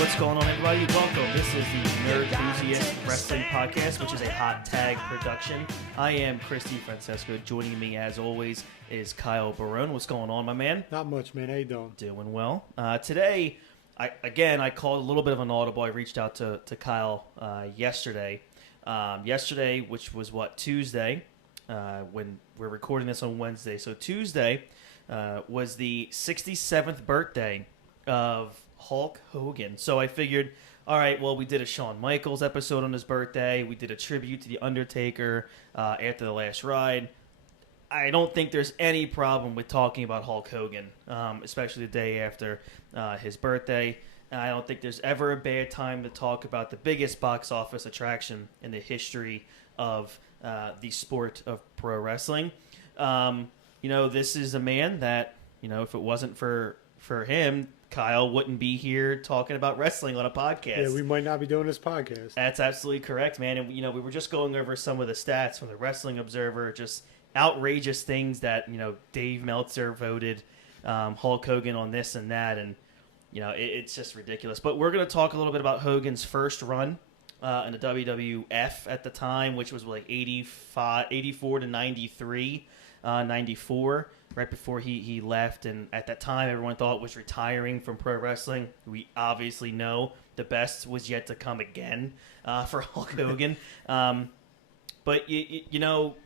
What's going on, everybody? Welcome. This is the Nerd Enthusiast Wrestling Podcast, which is a Hot Tag production. I am Christy Francesco. Joining me, as always, is Kyle Barone. What's going on, my man? Not much, man. How you doing? Doing well. Today, I called a little bit of an audible. I reached out to Kyle yesterday. Which was Tuesday, when we're recording this on Wednesday. So Tuesday was the 67th birthday of Hulk Hogan. So I figured, all right, well, we did a Shawn Michaels episode on his birthday. We did a tribute to The Undertaker after the last ride. I don't think there's any problem with talking about Hulk Hogan, especially the day after his birthday. I don't think there's ever a bad time to talk about the biggest box office attraction in the history of the sport of pro wrestling. This is a man that, if it wasn't for him, Kyle wouldn't be here talking about wrestling on a podcast. Yeah, we might not be doing this podcast. That's absolutely correct, man. And, we were just going over some of the stats from the Wrestling Observer, just outrageous things that, Dave Meltzer voted Hulk Hogan on this and that. And, it's just ridiculous. But we're going to talk a little bit about Hogan's first run in the WWF at the time, which was like 84 to 93, 94. Right before he left, and at that time everyone thought was retiring from pro wrestling. We obviously know the best was yet to come again for Hulk Hogan. But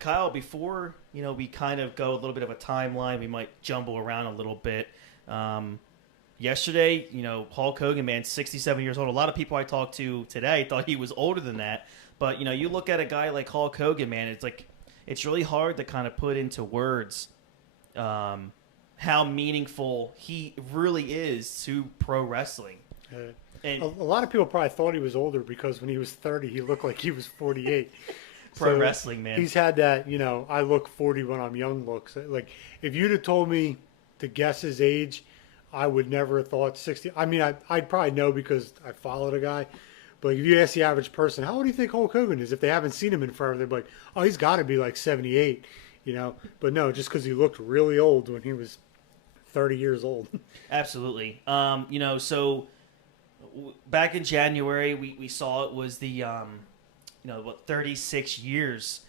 Kyle, before we kind of go a little bit of a timeline, we might jumble around a little bit. Yesterday, Hulk Hogan, man, 67 years old. A lot of people I talked to today thought he was older than that. But you look at a guy like Hulk Hogan, man, it's really hard to kind of put into words how meaningful he really is to pro wrestling. And a lot of people probably thought he was older because when he was 30, he looked like he was 48. Pro wrestling, man. He's had that, I look 40 when I'm young looks. Like, if you'd have told me to guess his age, I would never have thought 60. I mean, I'd probably know because I followed a guy. But if you ask the average person, how old do you think Hulk Hogan is? If they haven't seen him in forever, they'd be like, oh, he's got to be like 78. But no, just because he looked really old when he was 30 years old. Absolutely. So back in January, we saw it was the, 36 years.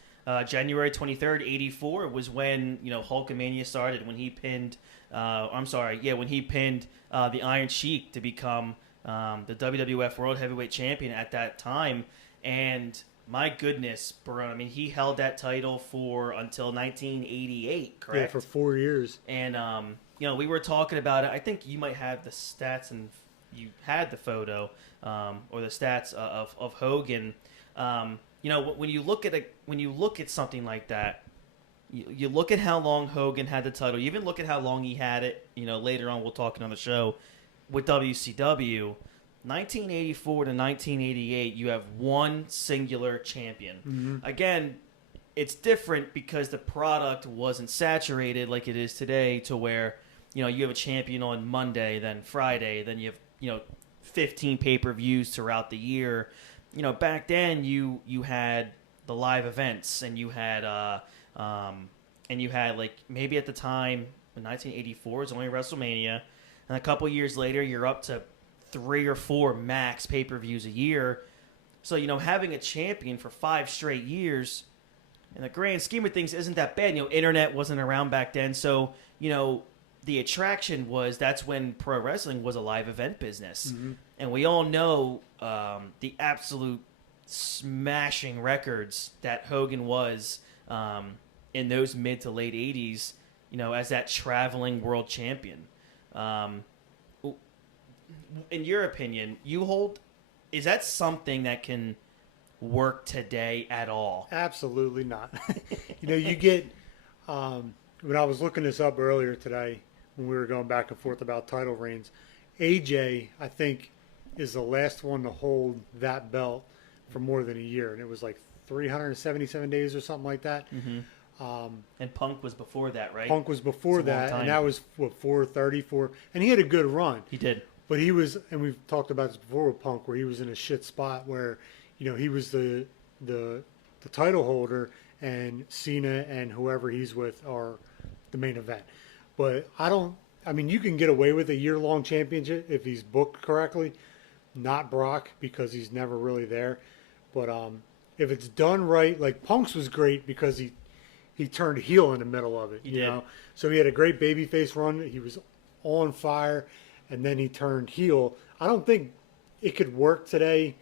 January 23rd, 84 was when, Hulkamania started, when he pinned, when he pinned the Iron Sheik to become the WWF World Heavyweight Champion at that time. And my goodness, Barone, I mean, he held that title until 1988, correct? Yeah, for 4 years. And, we were talking about it. I think you might have the stats, and you had the photo or the stats of Hogan. When you look at something like that, you look at how long Hogan had the title. You even look at how long he had it. Later on we'll talk on the show with WCW. 1984 to 1988, you have one singular champion. Mm-hmm. Again, it's different because the product wasn't saturated like it is today, to where you have a champion on Monday, then Friday, then you have 15 pay-per-views throughout the year. Back then you had the live events, and you had like, maybe at the time in 1984 it was only WrestleMania, and a couple years later you're up to 3 or 4 max pay-per-views a year. So, having a champion for 5 straight years, in the grand scheme of things, isn't that bad. Internet wasn't around back then. So, the attraction that's when pro wrestling was a live event business. Mm-hmm. And we all know the absolute smashing records that Hogan was in those mid to late 80s, as that traveling world champion. In your opinion, is that something that can work today at all? Absolutely not. You get, when I was looking this up earlier today, when we were going back and forth about title reigns, AJ, I think, is the last one to hold that belt for more than a year. And it was like 377 days or something like that. Mm-hmm. And Punk was before that, right? Punk was before that, and that was, 434. And he had a good run. He did. But he was, and we've talked about this before with Punk, where he was in a shit spot where, he was the title holder, and Cena and whoever he's with are the main event. But you can get away with a year-long championship if he's booked correctly. not Brock because he's never really there. But if it's done right, like Punk's was great because he turned heel in the middle of it. He you did. know, so he had a great babyface run. He was on fire, and then he turned heel. I don't think it could work today,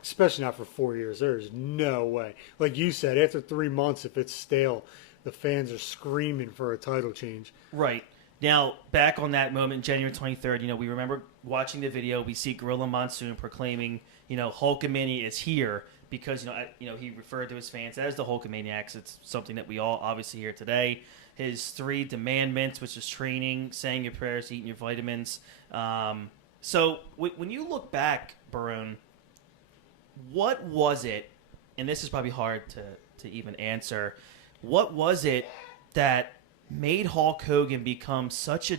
especially not for 4 years. There's no way. Like you said, after 3 months, if it's stale, the fans are screaming for a title change. Right. Now, back on that moment, January 23rd, we remember watching the video. We see Gorilla Monsoon proclaiming, Hulkamania is here because, he referred to his fans as the Hulkamaniacs. It's something that we all obviously hear today. His 3 demandments, which is training, saying your prayers, eating your vitamins. So when you look back, Barone, what was it, and this is probably hard to even answer, what was it that made Hulk Hogan become such an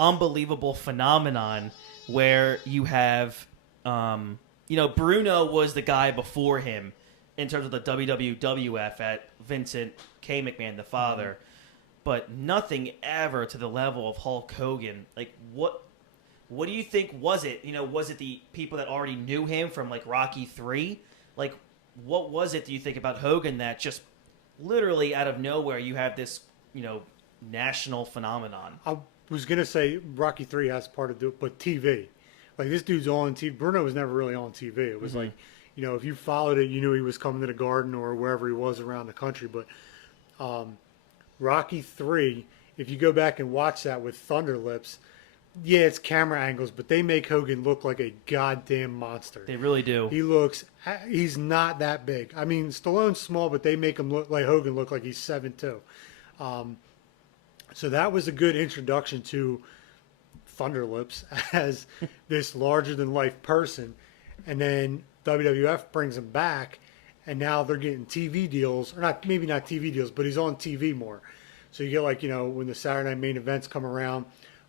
unbelievable phenomenon where you have, Bruno was the guy before him in terms of the WWF at Vincent K. McMahon, the father, but nothing ever to the level of Hulk Hogan. Like, what do you think was it? Was it the people that already knew him from, like, Rocky 3? Like, what was it, do you think, about Hogan that just literally out of nowhere you have this, national phenomenon? I was gonna say Rocky 3 has part to do it, but TV, like this dude's on TV. Bruno was never really on TV. It was like, if you followed it, you knew he was coming to the Garden or wherever he was around the country. But Rocky 3, if you go back and watch that with Thunder Lips, yeah, it's camera angles, but they make Hogan look like a goddamn monster. They really do. He's not that big. I mean, Stallone's small, but they make him look like Hogan look like he's 7'2". So that was a good introduction to Thunder Lips as this larger than life person. And then WWF brings him back, and now they're getting TV deals, or maybe not TV deals, but he's on TV more. So you get when the Saturday Night main events come around,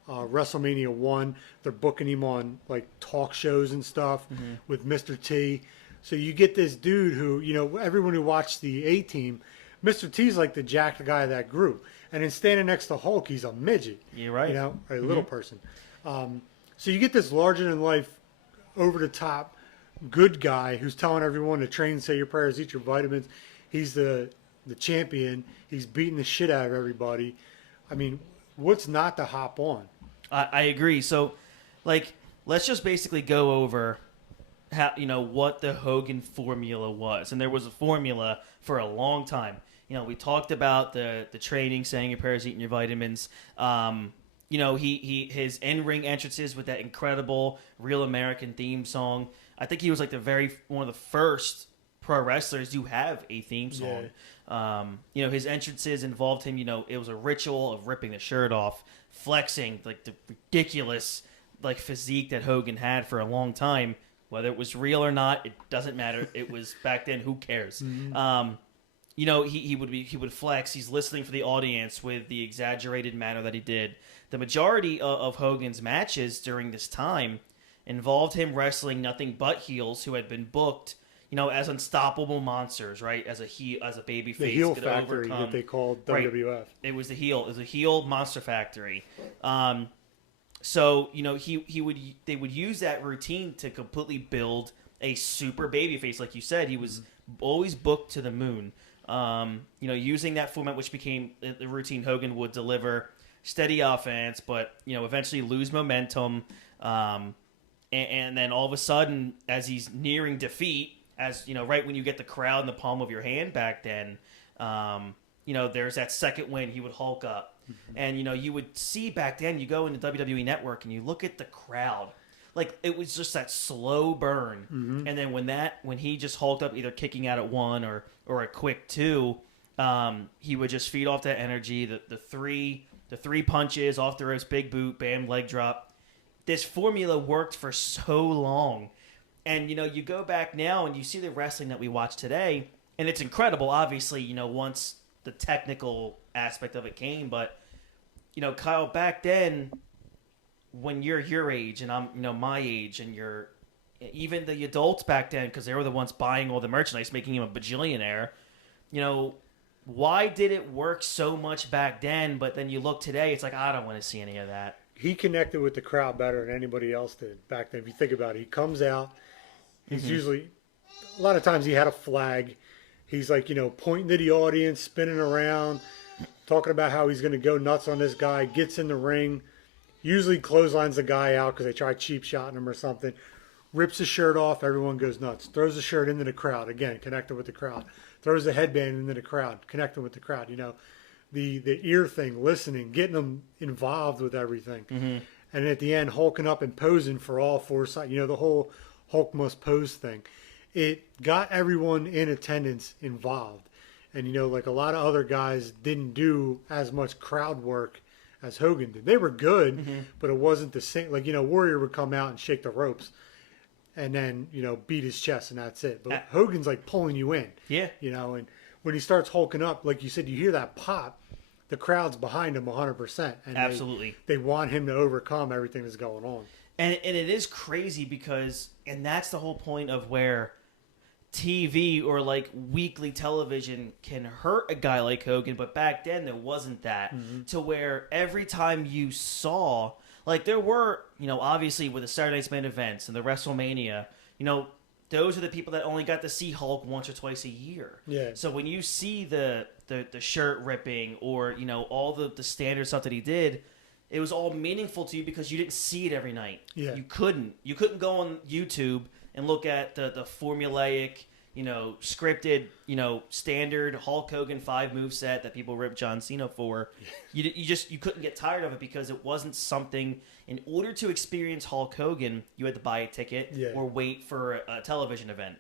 WrestleMania 1, they're booking him on like talk shows and stuff with Mr. T. So you get this dude who, everyone who watched the A-Team, Mr. T's like the jacked guy of that group. And then standing next to Hulk, he's a midget. You're right. Or a little person. So you get this larger than life, over the top, good guy who's telling everyone to train, say your prayers, eat your vitamins. He's the champion. He's beating the shit out of everybody. I mean, what's not to hop on? I agree. So, let's just basically go over how what the Hogan formula was, and there was a formula for a long time. We talked about the training, saying your prayers, eating your vitamins. His in-ring entrances with that incredible Real American theme song. I think he was like one of the first pro wrestlers to have a theme song. Yeah. His entrances involved him. It was a ritual of ripping the shirt off, flexing like the ridiculous physique that Hogan had for a long time. Whether it was real or not, it doesn't matter. It was back then. Who cares? He would flex. He's listening for the audience with the exaggerated manner that he did. The majority of Hogan's matches during this time involved him wrestling nothing but heels who had been booked, as unstoppable monsters, right? As a baby face, the heel factory that they called WWF. Right. It was the heel. It was a heel monster factory. So they would use that routine to completely build a super baby face, like you said. He was always booked to the moon. Using that format, which became the routine, Hogan would deliver steady offense, but eventually lose momentum, and then all of a sudden, as he's nearing defeat, right when you get the crowd in the palm of your hand back then, there's that second win. He would Hulk up, and you would see back then. You go into WWE Network and you look at the crowd. Like, it was just that slow burn, and then when he just hulked up, either kicking out at 1 or a quick 2, he would just feed off that energy. The three punches off the ropes, big boot, bam, leg drop. This formula worked for so long, and you go back now and you see the wrestling that we watch today, and it's incredible. Obviously, once the technical aspect of it came, but Kyle, back then, when you're your age and I'm, my age, and you're even the adults back then, because they were the ones buying all the merchandise, making him a bajillionaire. Why did it work so much back then? But then you look today, it's like, I don't want to see any of that. he connected with the crowd better than anybody else did back then. If you think about it, he comes out. He's usually, a lot of times he had a flag. He's like, pointing to the audience, spinning around, talking about how he's going to go nuts on this guy, gets in the ring, usually clotheslines the guy out because they try cheap shotting him or something, rips his shirt off, everyone goes nuts, throws the shirt into the crowd, again, connected with the crowd, throws the headband into the crowd, connected with the crowd, the ear thing, listening, getting them involved with everything. And at the end, hulking up and posing for all four sides, the whole Hulk must pose thing. It got everyone in attendance involved. And, like a lot of other guys didn't do as much crowd work as Hogan did. They were good, but it wasn't the same. Like, Warrior would come out and shake the ropes and then, beat his chest and that's it. But Hogan's like pulling you in. Yeah. And when he starts hulking up, like you said, you hear that pop, the crowd's behind him 100%. And Absolutely. They want him to overcome everything that's going on. And it is crazy because, and that's the whole point of where TV or like weekly television can hurt a guy like Hogan, but back then there wasn't that to where every time you saw, like there were, obviously with the Saturday Night's Main Events and the WrestleMania, those are the people that only got to see Hulk once or twice a year. Yeah. So when you see the shirt ripping or, all the standard stuff that he did, it was all meaningful to you because you didn't see it every night. Yeah. You couldn't go on YouTube and look at the formulaic, scripted, standard Hulk Hogan 5 move set that people rip John Cena for. You couldn't get tired of it because it wasn't something. In order to experience Hulk Hogan, you had to buy a ticket or wait for a television event.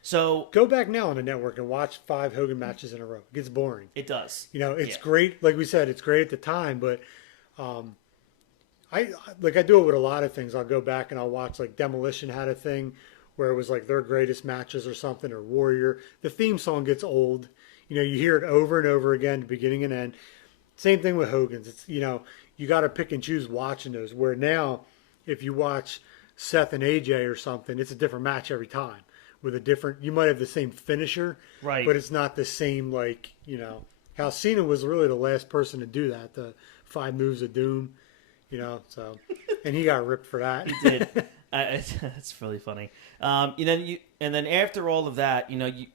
So go back now on the network and watch 5 Hogan matches in a row. It gets boring. It does. It's great. Like we said, it's great at the time, but I do it with a lot of things. I'll go back and I'll watch, like Demolition had a thing where it was like their greatest matches or something, or Warrior. The theme song gets old. You hear it over and over again, beginning and end. Same thing with Hogan's. It's, you got to pick and choose watching those. Where now, if you watch Seth and AJ or something, it's a different match every time with a different, you might have the same finisher, right? But it's not the same, like, how Cena was really the last person to do that, the 5 moves of doom, so, and he got ripped for that. He did. That's really funny. And then after all of that,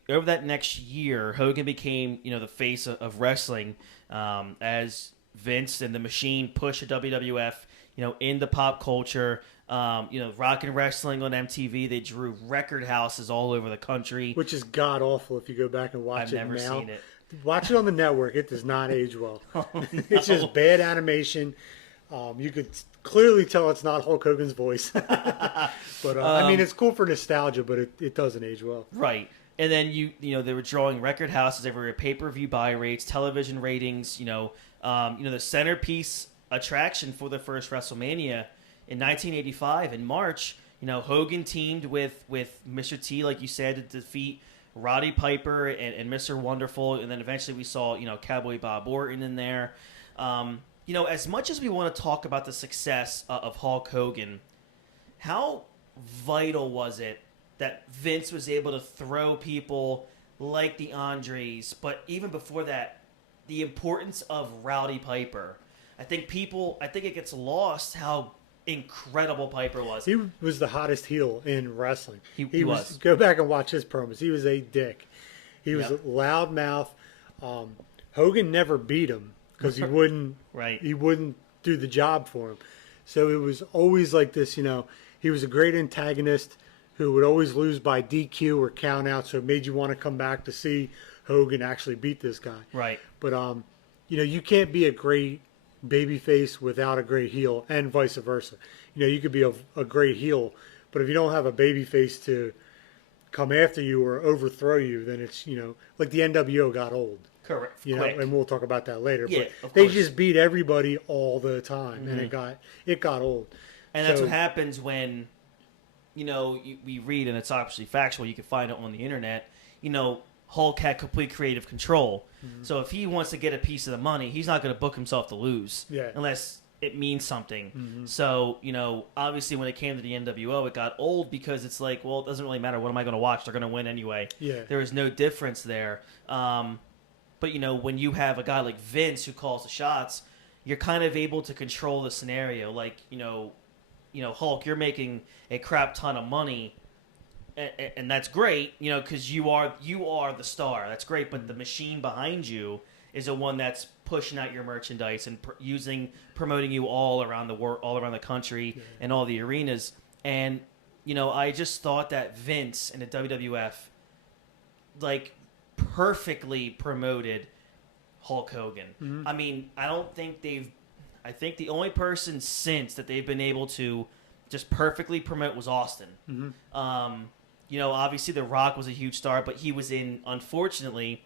over that next year, Hogan became, the face of wrestling, as Vince and the Machine pushed the WWF, into pop culture. Rock and wrestling on MTV, they drew record houses all over the country. Which is god awful if you go back and watch I've it now. never seen it. Watch it on the network. It does not age well. Oh, no. It's just bad animation. You could clearly tell it's not Hulk Hogan's voice. But I mean, it's cool for nostalgia, but it doesn't age well. Right. And then they were drawing record houses everywhere, pay-per-view buy rates, television ratings. The centerpiece attraction for the first WrestleMania in 1985 in March. Hogan teamed with Mr. T, like you said, to defeat Roddy Piper and Mr. Wonderful, and then eventually we saw Cowboy Bob Orton in there. As much as we want to talk about the success of Hulk Hogan, how vital was it that Vince was able to throw people like the Andres, but even before that, the importance of Rowdy Piper? I think it gets lost how incredible Piper was. He was the hottest heel in wrestling. He was. Go back and watch his promos. He was a dick. He was a loudmouth. Hogan never beat him because he wouldn't. Right. He wouldn't do the job for him. So it was always like this. He was a great antagonist who would always lose by DQ or count out. So it made you want to come back to see Hogan actually beat this guy. Right. But you can't be a great babyface without a great heel, and vice versa. You could be a great heel, but if you don't have a babyface to come after you or overthrow you, then it's like the NWO got old. Correct. And we'll talk about that later. Yeah, but they just beat everybody all the time, and it got old. And that's what happens when we read, and it's obviously factual. You can find it on the internet. Hulk had complete creative control. Mm-hmm. So if he wants to get a piece of the money, he's not going to book himself to lose unless it means something. Mm-hmm. So, obviously when it came to the NWO, it got old because it's like, well, it doesn't really matter. What am I going to watch? They're going to win anyway. Yeah. There is no difference there. But, when you have a guy like Vince who calls the shots, you're kind of able to control the scenario. Like, Hulk, you're making a crap ton of money, and that's great, because you are the star. That's great, but the machine behind you is the one that's pushing out your merchandise and promoting you all around the world, all around the country, and all the arenas. And I just thought that Vince and the WWF like perfectly promoted Hulk Hogan. Mm-hmm. I mean, I think the only person since that they've been able to just perfectly promote was Austin. Mm-hmm. Obviously The Rock was a huge star, but he was fortunately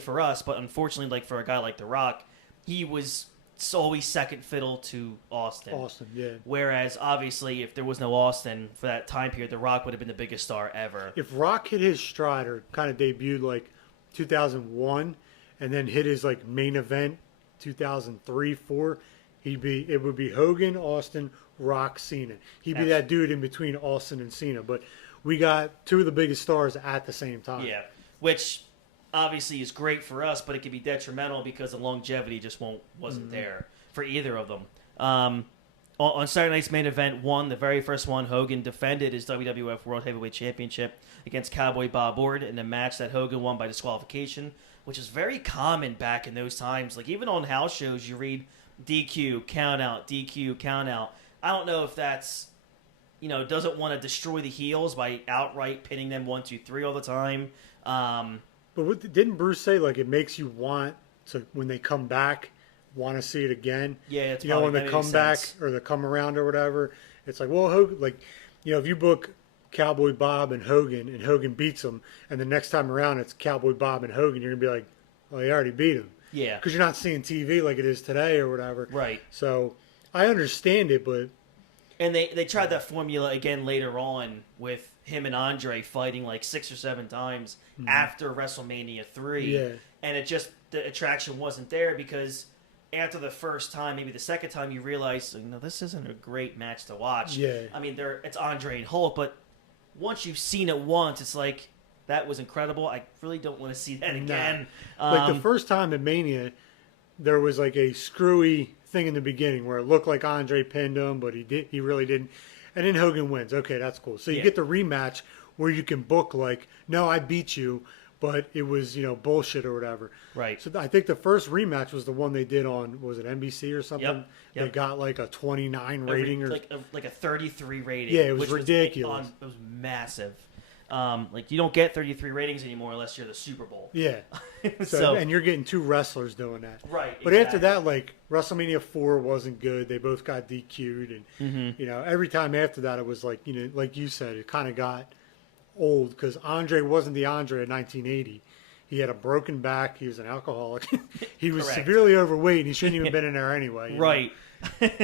for us, but unfortunately, like for a guy like The Rock, he was always second fiddle to Austin. Austin, yeah. Whereas, obviously, if there was no Austin for that time period, The Rock would have been the biggest star ever. If Rock hit his stride or kind of debuted like 2001 and then hit his like main event 2003-4, it would be Hogan, Austin, Rock, Cena. He'd be that dude in between Austin and Cena. But we got two of the biggest stars at the same time. Yeah, which obviously is great for us, but it can be detrimental because the longevity just wasn't there for either of them. On Saturday night's main event, the very first one, Hogan defended his WWF World Heavyweight Championship against Cowboy Bob Orr in a match that Hogan won by disqualification, which is very common back in those times. Like, even on house shows, you read DQ, count out, DQ, count out. I don't know if that's, doesn't want to destroy the heels by outright pinning them 1, 2, 3 all the time. But didn't Bruce say, like, it makes you want to, when they come back, want to see it again? Yeah, it's when they come back or they come around or whatever, it's like, well, Hogan, like, if you book Cowboy Bob and Hogan beats them, and the next time around it's Cowboy Bob and Hogan, you're going to be like, well, he already beat him. Yeah. Because you're not seeing TV like it is today or whatever. Right. So I understand it, but... And they tried that formula again later on with him and Andre fighting like 6 or 7 times after WrestleMania 3. Yeah. And the attraction wasn't there because after the first time, maybe the second time, you realize, this isn't a great match to watch. Yeah. I mean, it's Andre and Hulk, but once you've seen it once, it's like, that was incredible. I really don't want to see that again. Like the first time at Mania, there was like a screwy thing in the beginning where it looked like Andre pinned him, but he really didn't. And then Hogan wins. Okay, that's cool. So you get the rematch where you can book like, no, I beat you, but it was, bullshit or whatever. Right. So I think the first rematch was the one they did on, was it NBC or something? Yep. They got like a 29 rating or like a 33 rating. Yeah, it was ridiculous. It was massive. You don't get 33 ratings anymore unless you're the Super Bowl. Yeah. So and you're getting 2 wrestlers doing that. Right. But after that, like WrestleMania 4 wasn't good. They both got DQ'd, and every time after that, it was like like you said, it kind of got old because Andre wasn't the Andre of 1980. He had a broken back. He was an alcoholic. He was severely overweight, and he shouldn't even been in there anyway. Right.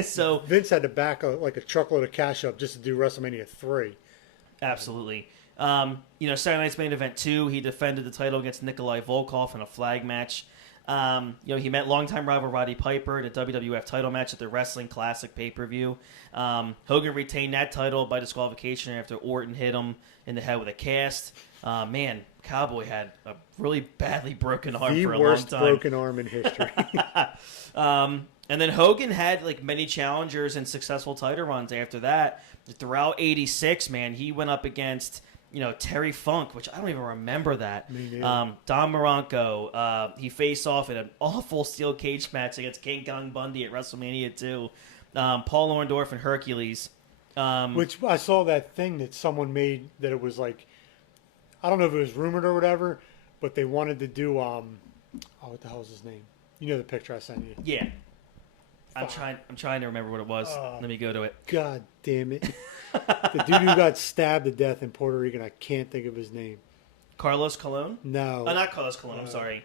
So Vince had to back like a truckload of cash up just to do WrestleMania 3. Absolutely. Saturday night's main event 2, he defended the title against Nikolai Volkov in a flag match. He met longtime rival Roddy Piper in a WWF title match at the Wrestling Classic pay-per-view. Hogan retained that title by disqualification after Orton hit him in the head with a cast. Cowboy had a really badly broken arm for a long time. The worst broken arm in history. And then Hogan had like many challengers and successful title runs after that. Throughout '86, man, he went up against Terry Funk, which I don't even remember that. Don Maronco. He faced off in an awful steel cage match against King Kong Bundy at WrestleMania 2. Paul Orndorff and Hercules. Which I saw that thing that someone made that it was like, I don't know if it was rumored or whatever, but they wanted to do what the hell is his name? You know the picture I sent you. Yeah. I'm trying to remember what it was. Let me go to it. God damn it. The dude who got stabbed to death in Puerto Rico, I can't think of his name. Carlos Colon? No. Not Carlos Colon, I'm sorry.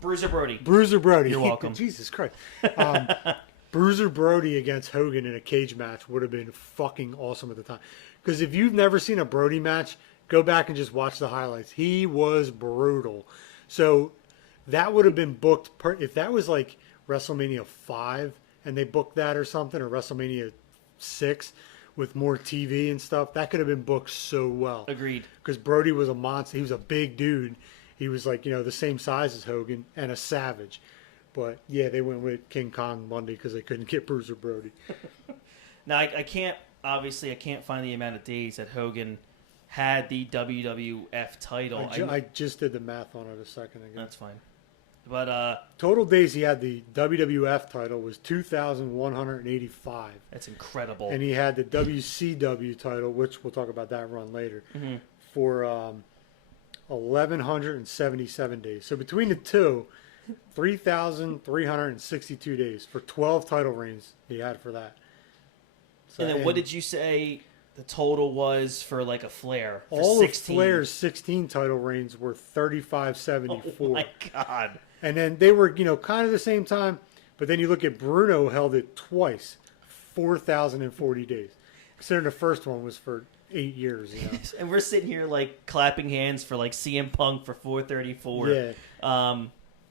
Bruiser Brody. Bruiser Brody. You're welcome. Jesus Christ. Bruiser Brody against Hogan in a cage match would have been fucking awesome at the time. Because if you've never seen a Brody match, go back and just watch the highlights. He was brutal. So that would have been booked, if that was like WrestleMania 5 and they booked that or something, or WrestleMania 6 with more TV and stuff, that could have been booked so well. Agreed. Because Brody was a monster. He was a big dude. He was like, the same size as Hogan and a savage. But yeah, they went with King Kong Monday because they couldn't get Bruiser Brody. Now I can't find the amount of days that Hogan had the WWF title. I just did the math on it a second ago. That's fine. But total days he had the WWF title was 2,185. That's incredible. And he had the WCW title, which we'll talk about that run later, for 1,177 days. So between the two, 3,362 days for 12 title reigns he had for that. So, and then what did you say the total was for like a Flair? For all 16? of Flair's 16 title reigns were 3,574. Oh my God. And then they were, kind of the same time. But then you look at Bruno held it twice, 4,040 days. Considering the first one was for 8 years. And we're sitting here like clapping hands for like CM Punk for 434. Yeah.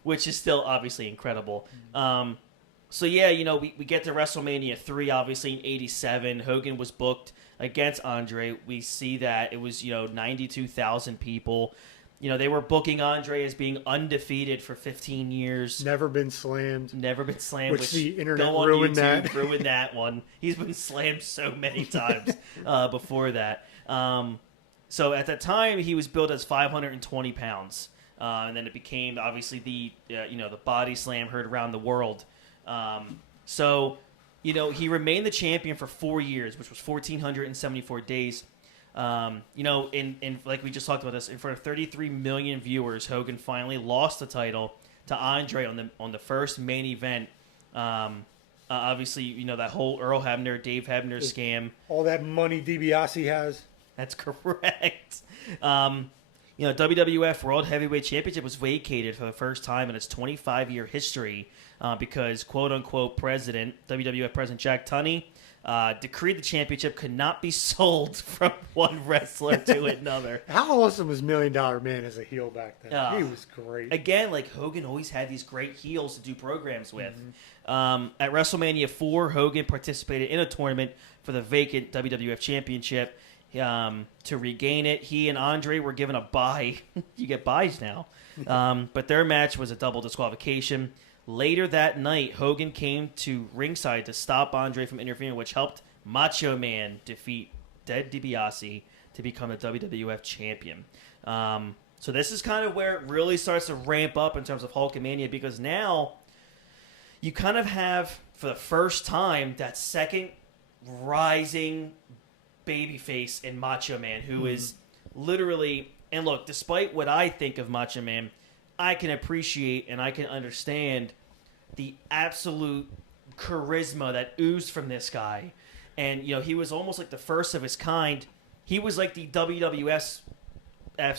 Which is still obviously incredible. So yeah, we get to WrestleMania 3, obviously in '87. Hogan was booked against Andre. We see that it was 92,000 people. They were booking Andre as being undefeated for 15 years. Never been slammed. Which the internet go on ruined YouTube, that. ruined that one. He's been slammed so many times before that. So at that time, he was billed as 520 pounds. And then it became obviously the body slam heard around the world. He remained the champion for 4 years, which was 1,474 days. In like we just talked about this, in front of 33 million viewers, Hogan finally lost the title to Andre on the first main event. Obviously, that whole Earl Hebner, Dave Hebner scam. All that money DiBiase has. That's correct. WWF World Heavyweight Championship was vacated for the first time in its 25-year history because quote-unquote WWF President Jack Tunney decreed the championship could not be sold from one wrestler to another. How awesome was $1 Million Man as a heel back then? He was great. Again, like Hogan always had these great heels to do programs with. At WrestleMania 4, Hogan participated in a tournament for the vacant WWF Championship. To regain it, he and Andre were given a bye. You get byes now. But their match was a double disqualification. Later that night, Hogan came to ringside to stop Andre from interfering, which helped Macho Man defeat Ted DiBiase to become the WWF champion. So this is kind of where it really starts to ramp up in terms of Hulkamania, because now you kind of have, for the first time, that second rising babyface in Macho Man, who is literally, and look, despite what I think of Macho Man, I can appreciate and I can understand the absolute charisma that oozed from this guy. And, he was almost like the first of his kind. He was like the WWF's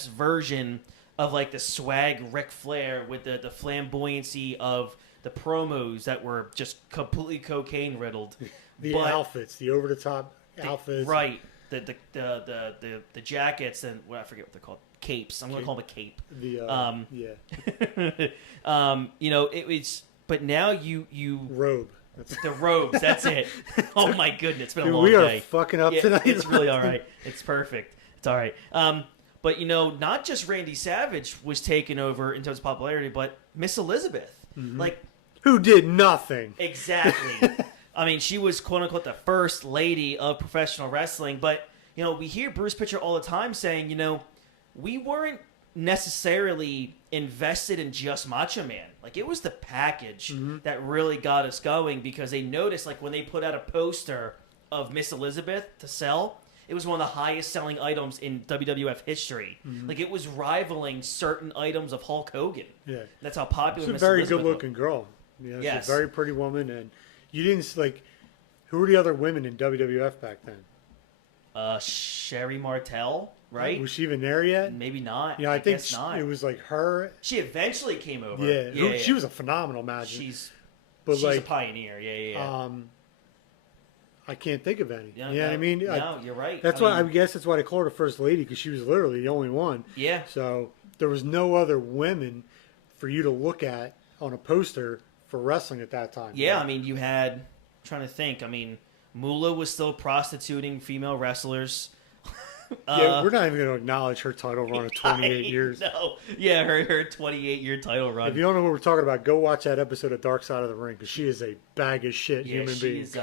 version of like the swag Ric Flair with the flamboyancy of the promos that were just completely cocaine riddled. The outfits, the over-the-top outfits. Right. The jackets and I forget what they're called. Capes. I'm going to call them a cape. It was, but now you robe. The robes. That's it. Oh my goodness, it's been a long day. We day. are fucking up tonight. It's really all right. It's perfect. It's all right. But not just Randy Savage was taken over in terms of popularity, but Miss Elizabeth, like who did nothing. Exactly. I mean, she was quote unquote the first lady of professional wrestling, but we hear Bruce Pritchard all the time saying, we weren't necessarily invested in just Macho Man. Like, it was the package that really got us going, because they noticed, like, when they put out a poster of Miss Elizabeth to sell, it was one of the highest selling items in WWF history. Like, it was rivaling certain items of Hulk Hogan. Yeah. That's how popular Miss Elizabeth was. She's a very good-looking girl. Yes. She's a very pretty woman, and you didn't, like, who were the other women in WWF back then? Sherry Martel, right? Was she even there yet? Maybe not. I think guess not. It was like her. She eventually came over. Yeah. She was a phenomenal match. She's a pioneer. Yeah. I can't think of any. Yeah, you know what I mean? No, you're right. I guess that's why they called her First Lady, because she was literally the only one. Yeah. So there was no other women for you to look at on a poster for wrestling at that time. Yeah, I mean, you had, I'm trying to think, I mean, Moolah was still prostituting female wrestlers. Yeah, we're not even going to acknowledge her title run of 28 years. No, yeah, her 28-year title run. If you don't know what we're talking about, go watch that episode of Dark Side of the Ring because she is a bag of shit human being. She's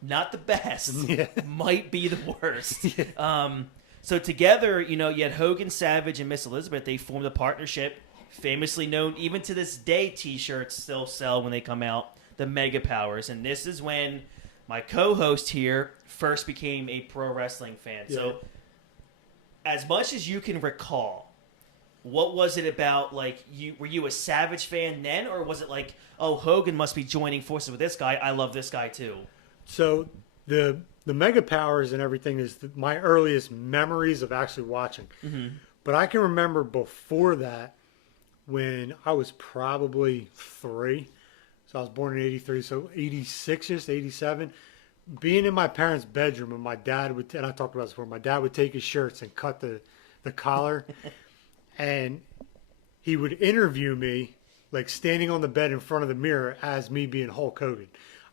not the best. Yeah. Might be the worst. Yeah. So together, you had Hogan, Savage, and Miss Elizabeth. They formed a partnership, famously known even to this day. T-shirts still sell when they come out. The Mega Powers, and this is when my co-host here first became a pro wrestling fan. Yeah. So, as much as you can recall, what was it about? Like, were you a Savage fan then, or was it like, oh, Hogan must be joining forces with this guy? I love this guy too. So the Mega Powers and everything is my earliest memories of actually watching. Mm-hmm. But I can remember before that when I was probably 3. So I was born in 83, so 86-ish, 87. Being in my parents' bedroom, and my dad would, and I talked about this before, my dad would take his shirts and cut the collar, and he would interview me, like standing on the bed in front of the mirror as me being Hulk Hogan.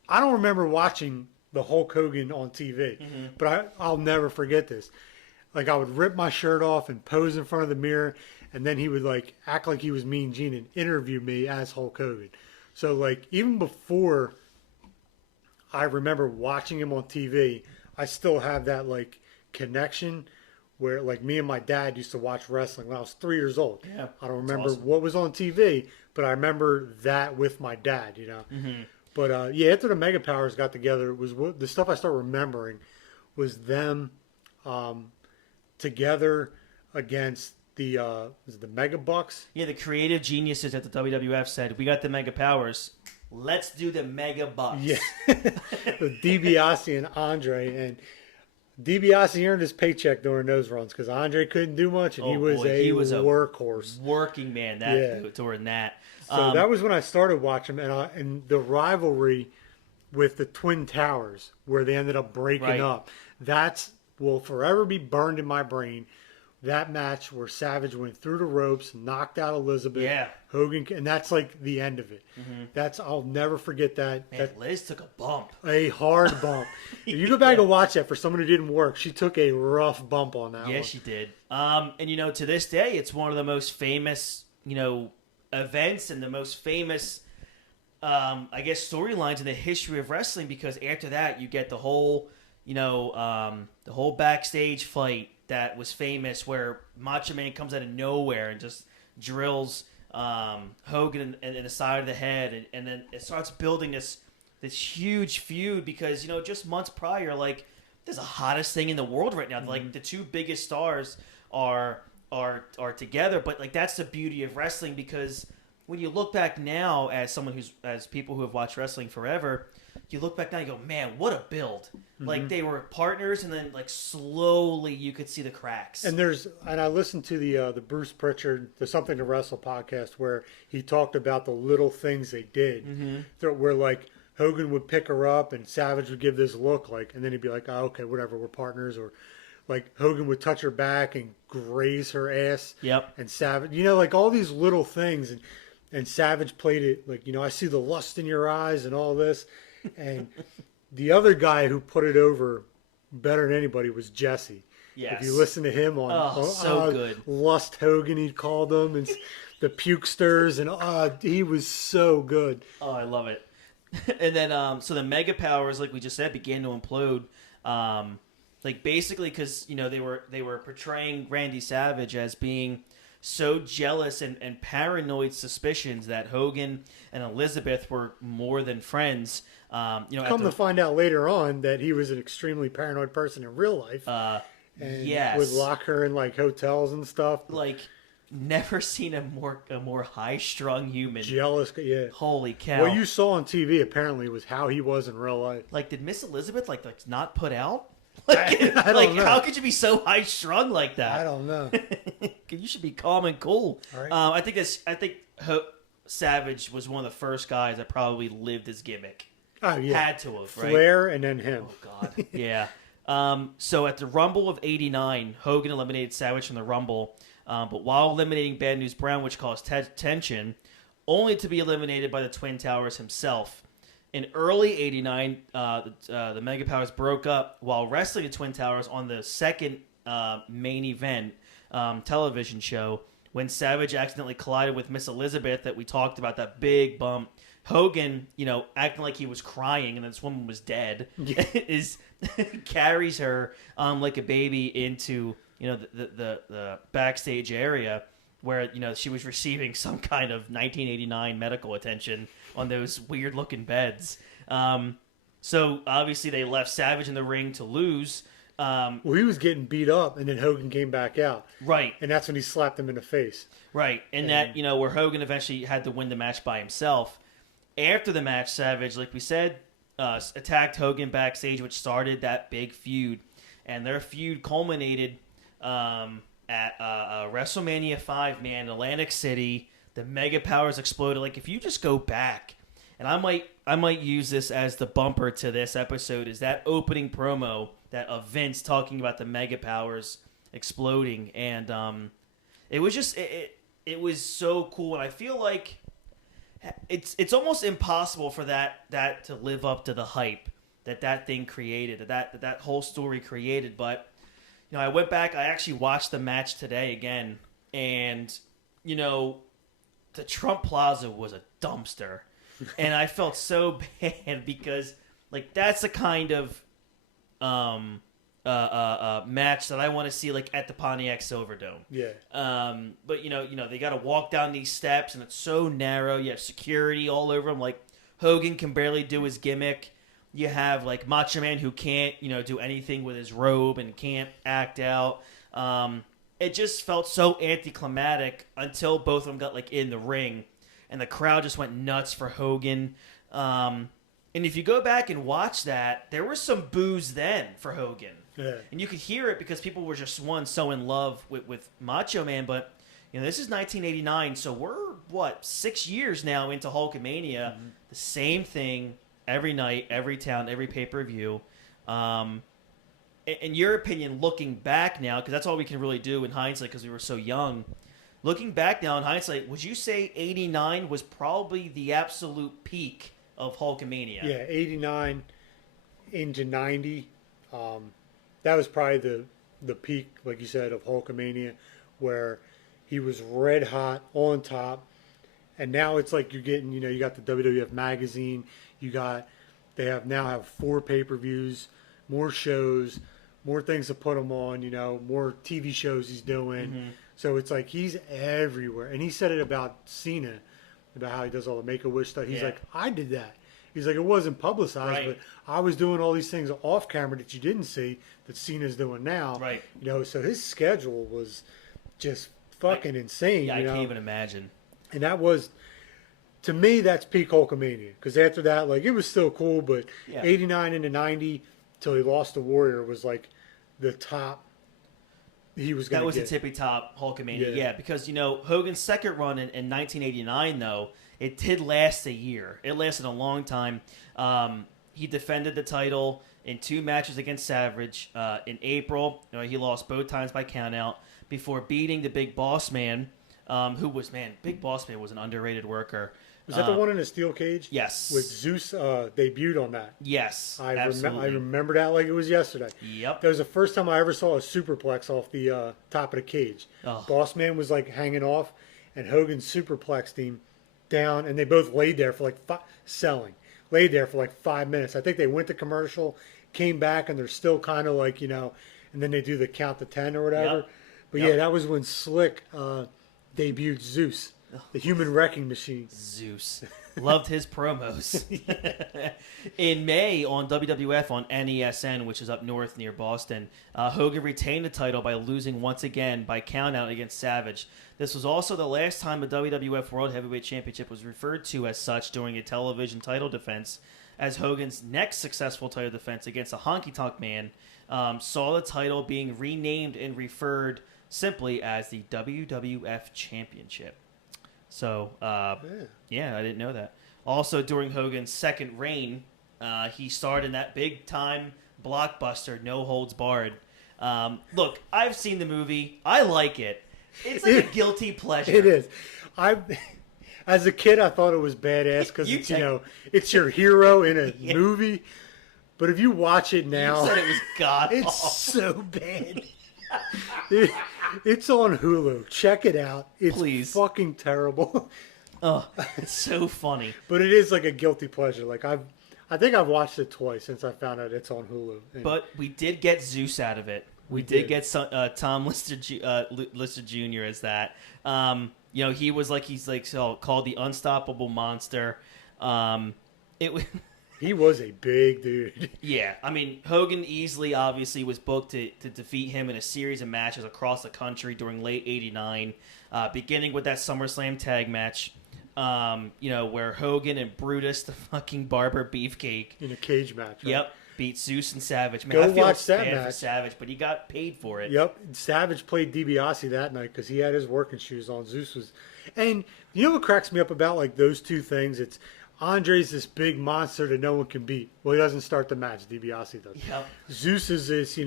I don't remember watching the Hulk Hogan on TV, but I'll never forget this. Like, I would rip my shirt off and pose in front of the mirror, and then he would like act like he was Mean Gene and interview me as Hulk Hogan. So, like, even before I remember watching him on TV, I still have that, like, connection where, like, me and my dad used to watch wrestling when I was 3 years old. Yeah, I don't remember awesome. what was on TV, but I remember that with my dad, Mm-hmm. But, yeah, after the Mega Powers got together, it was the stuff I started remembering was them together against the Mega Bucks. Yeah, the creative geniuses at the WWF said, we got the Mega Powers. Let's do the Mega Bucks. Yeah. With DiBiase and Andre. And DiBiase earned his paycheck during those runs because Andre couldn't do much, and he was a workhorse. Working man during that. So that was when I started watching him, and the rivalry with the Twin Towers, where they ended up breaking up. Will forever be burned in my brain. That match where Savage went through the ropes, knocked out Elizabeth, Hogan, and that's like the end of it. Mm-hmm. I'll never forget that. Man, Liz took a bump. A hard bump. If you go back and watch that for someone who didn't work, she took a rough bump on that one. Yeah, she did. And to this day, it's one of the most famous, events and the most famous, I guess, storylines in the history of wrestling. Because after that, you get the whole, the whole backstage fight that was famous, where Macho Man comes out of nowhere and just drills Hogan in the side of the head, and then it starts building this huge feud because just months prior, like, this is the hottest thing in the world right now. Mm-hmm. Like, the two biggest stars are together, but like, that's the beauty of wrestling, because when you look back now as people who have watched wrestling forever, you look back now and you go, man, what a build. Mm-hmm. Like, they were partners, and then like slowly you could see the cracks. And I listened to the Bruce Pritchard, the Something to Wrestle podcast, where he talked about the little things they did. Mm-hmm. Where like Hogan would pick her up and Savage would give this look, like, and then he'd be like, oh, okay, whatever, we're partners. Or like Hogan would touch her back and graze her ass. Yep. And Savage, like all these little things, and Savage played it like, I see the lust in your eyes and all this. And the other guy who put it over better than anybody was Jesse. Yes. If you listen to him on so good. Lust Hogan, he called them, and the pukesters, and he was so good. Oh, I love it. And then, so the Mega Powers, like we just said, began to implode. Like, basically, because they were portraying Randy Savage as being so jealous and paranoid suspicions that Hogan and Elizabeth were more than friends. Come to find out later on that he was an extremely paranoid person in real life. And yes, would lock her in like hotels and stuff. Like, never seen a more high strung human. Jealous, yeah. Holy cow! What you saw on TV apparently was how he was in real life. Like, did Miss Elizabeth like not put out? Like, I don't know. How could you be so high strung like that? I don't know. You should be calm and cool. Right. I think Savage was one of the first guys that probably lived his gimmick. Oh yeah, had to have, right? Flair and then him. Oh God, yeah. So at the Rumble of '89, Hogan eliminated Savage from the Rumble, but while eliminating Bad News Brown, which caused tension, only to be eliminated by the Twin Towers himself. In early '89, the Mega Powers broke up while wrestling the Twin Towers on the second main event television show when Savage accidentally collided with Miss Elizabeth that we talked about, that big bump. Hogan, acting like he was crying and this woman was dead, is carries her like a baby into the backstage area where she was receiving some kind of 1989 medical attention on those weird looking beds. So obviously they left Savage in the ring to lose. Well, he was getting beat up, and then Hogan came back out. Right. And that's when he slapped him in the face. Right. And that, where Hogan eventually had to win the match by himself. After the match, Savage, like we said, attacked Hogan backstage, which started that big feud. And their feud culminated at WrestleMania 5, man, Atlantic City. The Mega Powers exploded. Like, if you just go back, and I might use this as the bumper to this episode, is that opening promo that of Vince talking about the Mega Powers exploding, and it was just it was so cool, and I feel like it's almost impossible for that to live up to the hype that thing created, that whole story created. But I went back, I actually watched the match today again, and the Trump Plaza was a dumpster. And I felt so bad because, like, that's the kind of match that I want to see, like, at the Pontiac Silverdome. Yeah. But they got to walk down these steps, and it's so narrow. You have security all over them. Like, Hogan can barely do his gimmick. You have, like, Macho Man who can't, do anything with his robe and can't act out. It just felt so anticlimactic until both of them got, like, in the ring. And the crowd just went nuts for Hogan. And if you go back and watch that, there was some boos then for Hogan. Yeah. And you could hear it because people were just, so in love with Macho Man. But, this is 1989, so we're, 6 years now into Hulkamania. Mm-hmm. The same thing every night, every town, every pay-per-view. In your opinion, looking back now, because that's all we can really do in hindsight because we were so young, looking back now in hindsight, would you say 89 was probably the absolute peak of Hulkamania? Yeah, 89 into 90. That was probably the peak, like you said, of Hulkamania, where he was red hot on top. And now it's like you're getting, you got the WWF magazine. They now have 4 pay-per-views, more shows, more things to put him on, more TV shows he's doing. Mm-hmm. So it's like he's everywhere. And he said it about Cena, about how he does all the Make-A-Wish stuff. He's like, I did that. He's like, it wasn't publicized, right, but I was doing all these things off camera that you didn't see that Cena's doing now. Right. So his schedule was just fucking insane. Yeah, I can't even imagine. And that was, to me, that's peak Hulkamania. Because after that, like, it was still cool, but 89 into 90 till he lost the Warrior was like the top. He was going to get. The tippy top Hulkamania, yeah. Because, Hogan's second run in 1989, though, it did last a year. It lasted a long time. He defended the title in 2 matches against Savage. In April, he lost both times by countout before beating the Big Boss Man, Big Boss Man was an underrated worker. Was that the one in a steel cage? Yes. With Zeus debuted on that. Yes, I absolutely. I remember that like it was yesterday. Yep. That was the first time I ever saw a superplex off the top of the cage. Oh. Boss Man was like hanging off, and Hogan superplexed him down, and they both laid there for like laid there for like 5 minutes. I think they went to commercial, came back, and they're still kind of like, and then they do the count to 10 or whatever. Yep. But yeah, that was when Slick debuted Zeus. The human wrecking machine. Zeus. Loved his promos. In May on WWF on NESN, which is up north near Boston, Hogan retained the title by losing once again by countout against Savage. This was also the last time the WWF World Heavyweight Championship was referred to as such during a television title defense, as Hogan's next successful title defense against a Honky Tonk Man saw the title being renamed and referred simply as the WWF Championship. So, yeah, I didn't know that. Also, during Hogan's second reign, he starred in that big-time blockbuster, No Holds Barred. Look, I've seen the movie. I like it. It's like a guilty pleasure. It is. As a kid, I thought it was badass because it's, it's your hero in a movie. But if you watch it now, you said it was god it's so bad. It's on Hulu. Check it out. It's Please. fucking terrible. Oh, it's so funny. But it is like a guilty pleasure. Like I think I've watched it twice since I found out it's on Hulu. And But we did get Zeus out of it. We did get Tom Lister, Lister Jr. as that. He was called the Unstoppable Monster. he was a big dude. Yeah, I mean, Hogan easily, obviously, was booked to defeat him in a series of matches across the country during late '89, beginning with that SummerSlam tag match, where Hogan and Brutus, the fucking Barber Beefcake, In a cage match. Right? Yep, beat Zeus and Savage. Man, Go I feel watch that bad for match. Savage, but he got paid for it. Yep. Savage played DiBiase that night because he had his working shoes on. Zeus was. And you know what cracks me up about like those two things? It's Andre's this big monster that no one can beat. Well, he doesn't start the match. DiBiase does. Yep. Zeus is this,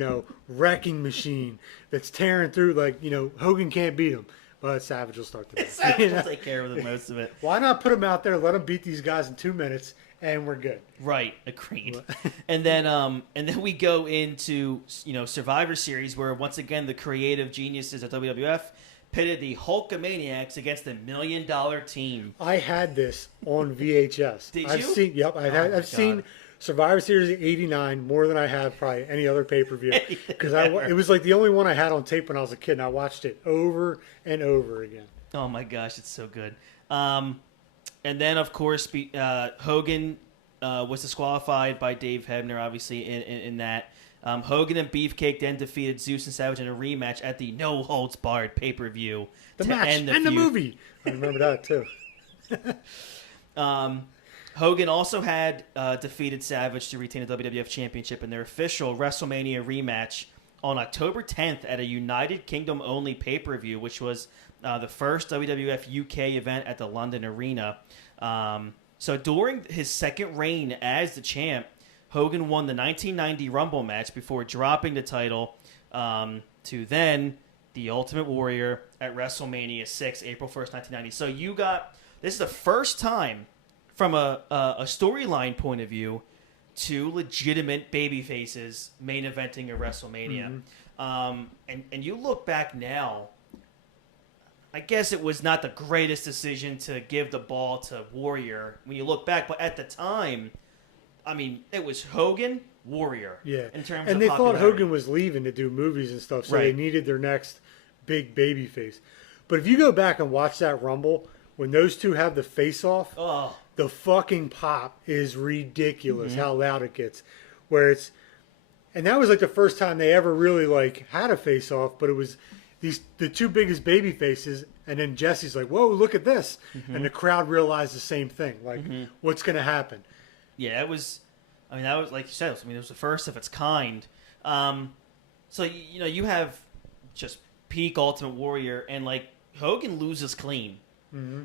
wrecking machine that's tearing through. Like, Hogan can't beat him. But Savage will start the match. Savage will take care of the most of it. Why not put him out there, let him beat these guys in 2 minutes, and we're good. Right, agreed. and then we go into Survivor Series, where once again the creative geniuses at WWF pitted the Hulkamaniacs against the $1 Million Team. I had this on VHS. Did I've you? Seen, yep, I've seen Survivor Series '89 more than I have probably any other pay-per-view because it was like the only one I had on tape when I was a kid, and I watched it over and over again. Oh my gosh, it's so good. And then of course Hogan was disqualified by Dave Hebner, obviously in that. Hogan and Beefcake then defeated Zeus and Savage in a rematch at the No Holds Barred pay-per-view. The match end and the feud. movie. I remember that too. Hogan also had defeated Savage to retain the WWF Championship in their official WrestleMania rematch on October 10th at a United Kingdom only pay-per-view, which was the first WWF UK event at the London Arena. So during his second reign as the champ, Hogan won the 1990 Rumble match before dropping the title to then the Ultimate Warrior at WrestleMania 6, April 1st, 1990. So this is the first time from a storyline point of view, two legitimate baby faces main eventing a WrestleMania. And you look back now, I guess it was not the greatest decision to give the ball to Warrior when you look back, but at the time, I mean, it was Hogan, Warrior. Yeah. In terms and of they thought popularity. Hogan was leaving to do movies and stuff, so they Right. needed their next big baby face. But if you go back and watch that Rumble, when those two have the face-off, Oh, the fucking pop is ridiculous how loud it gets. And that was like the first time they ever really like had a face-off, but it was the two biggest baby faces, and then Jesse's like, "Whoa, look at this," and the crowd realized the same thing. Like, what's going to happen? yeah, that was like you said. It was the first of its kind. So you have just peak Ultimate Warrior, and like Hogan loses clean.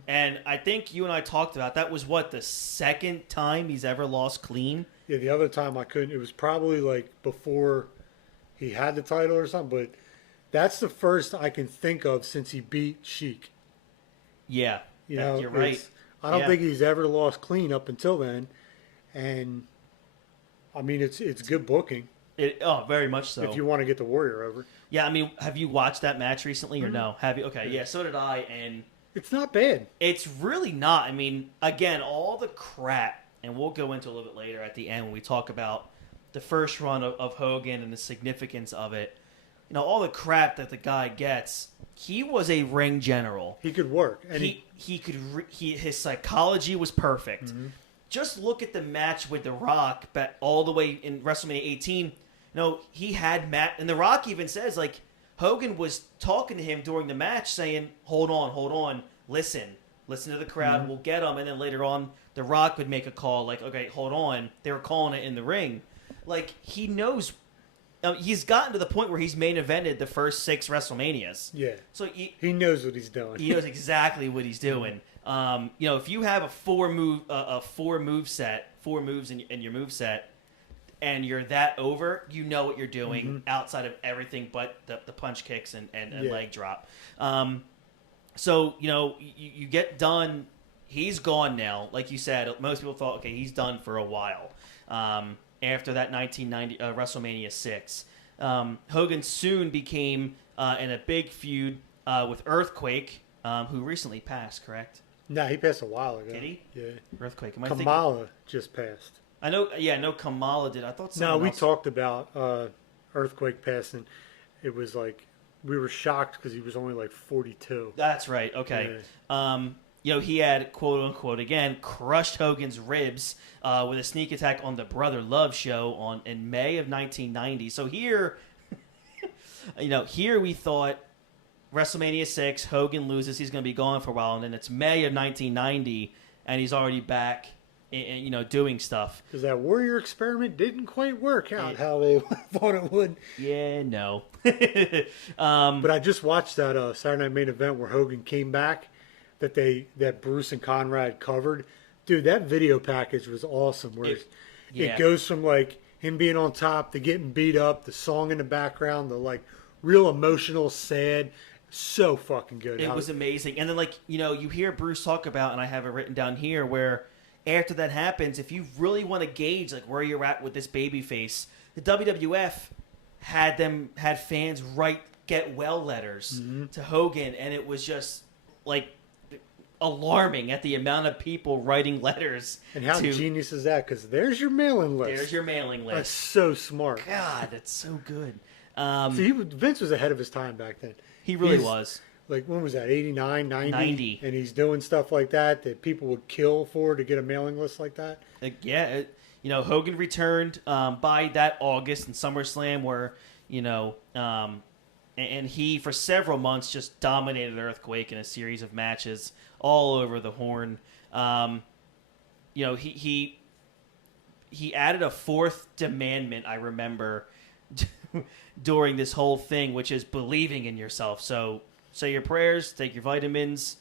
And I think you and I talked about that was the second time he's ever lost clean. Yeah, the other time I couldn't. It was probably like before he had the title or something, but that's the first I can think of since he beat Sheik. Yeah, you're right. I don't Yeah. think he's ever lost clean up until then, and I mean it's good booking Very much so. if you want to get the Warrior over. Yeah, I mean, have you watched that match recently or no? Have you? Okay, yeah, so did I, and It's not bad. it's really not. I mean, again, all the crap, and we'll go into a little bit later at the end when we talk about the first run of Hogan and the significance of it. All the crap that the guy gets, he was a ring general. He could work, and His psychology was perfect. Just look at the match with The Rock, but all the way in WrestleMania 18. He had Matt, and The Rock even says like Hogan was talking to him during the match, saying, "Hold on, listen to the crowd, we'll get him." And then later on, The Rock would make a call like, "Okay, hold on." They were calling it in the ring, like he knows. He's gotten to the point where he's main evented the first 6 WrestleManias. yeah, So he knows what he's doing. he knows exactly what he's doing. If you have a 4 moves in your move set, and you're that over, you know what you're doing outside of everything but the punch kicks and leg drop. So you get done. He's gone now. Like you said, most people thought, okay, he's done for a while. After that 1990 WrestleMania 6. Hogan soon became in a big feud with Earthquake, who recently passed, correct? No, he passed a while ago. Did he? Yeah. Earthquake. Am I Kamala just passed. I know. Yeah, I know Kamala did. I thought No, someone we else. talked about Earthquake passing. It was like we were shocked because he was only like 42. That's right. Okay. He had, quote unquote, again, crushed Hogan's ribs with a sneak attack on the Brother Love show in May of 1990. So here, here we thought WrestleMania 6, Hogan loses, he's going to be gone for a while, and then it's May of 1990, and he's already back, doing stuff. Because that Warrior experiment didn't quite work out how they thought it would. Yeah, no. But I just watched that Saturday Night Main Event where Hogan came back that Bruce and Conrad covered. Dude, that video package was awesome. Where it goes from like him being on top to getting beat up, the song in the background, the like real emotional, sad, so fucking good. It was amazing. And then you hear Bruce talk about, and I have it written down here, where after that happens, if you really want to gauge like where you're at with this babyface, the WWF had fans write get well letters to Hogan, and it was just like alarming at the amount of people writing letters. And how genius is that? Because there's your mailing list. There's your mailing list. That's so smart. God, that's so good. Vince was ahead of his time back then. He really was. Like, when was that, 89, 90? 90. And he's doing stuff like that people would kill for to get a mailing list like that? Hogan returned by that August in SummerSlam where, and he, for several months, just dominated Earthquake in a series of matches all over the Horn. He added a fourth demandment, I remember, during this whole thing, which is believing in yourself. So say your prayers, take your vitamins,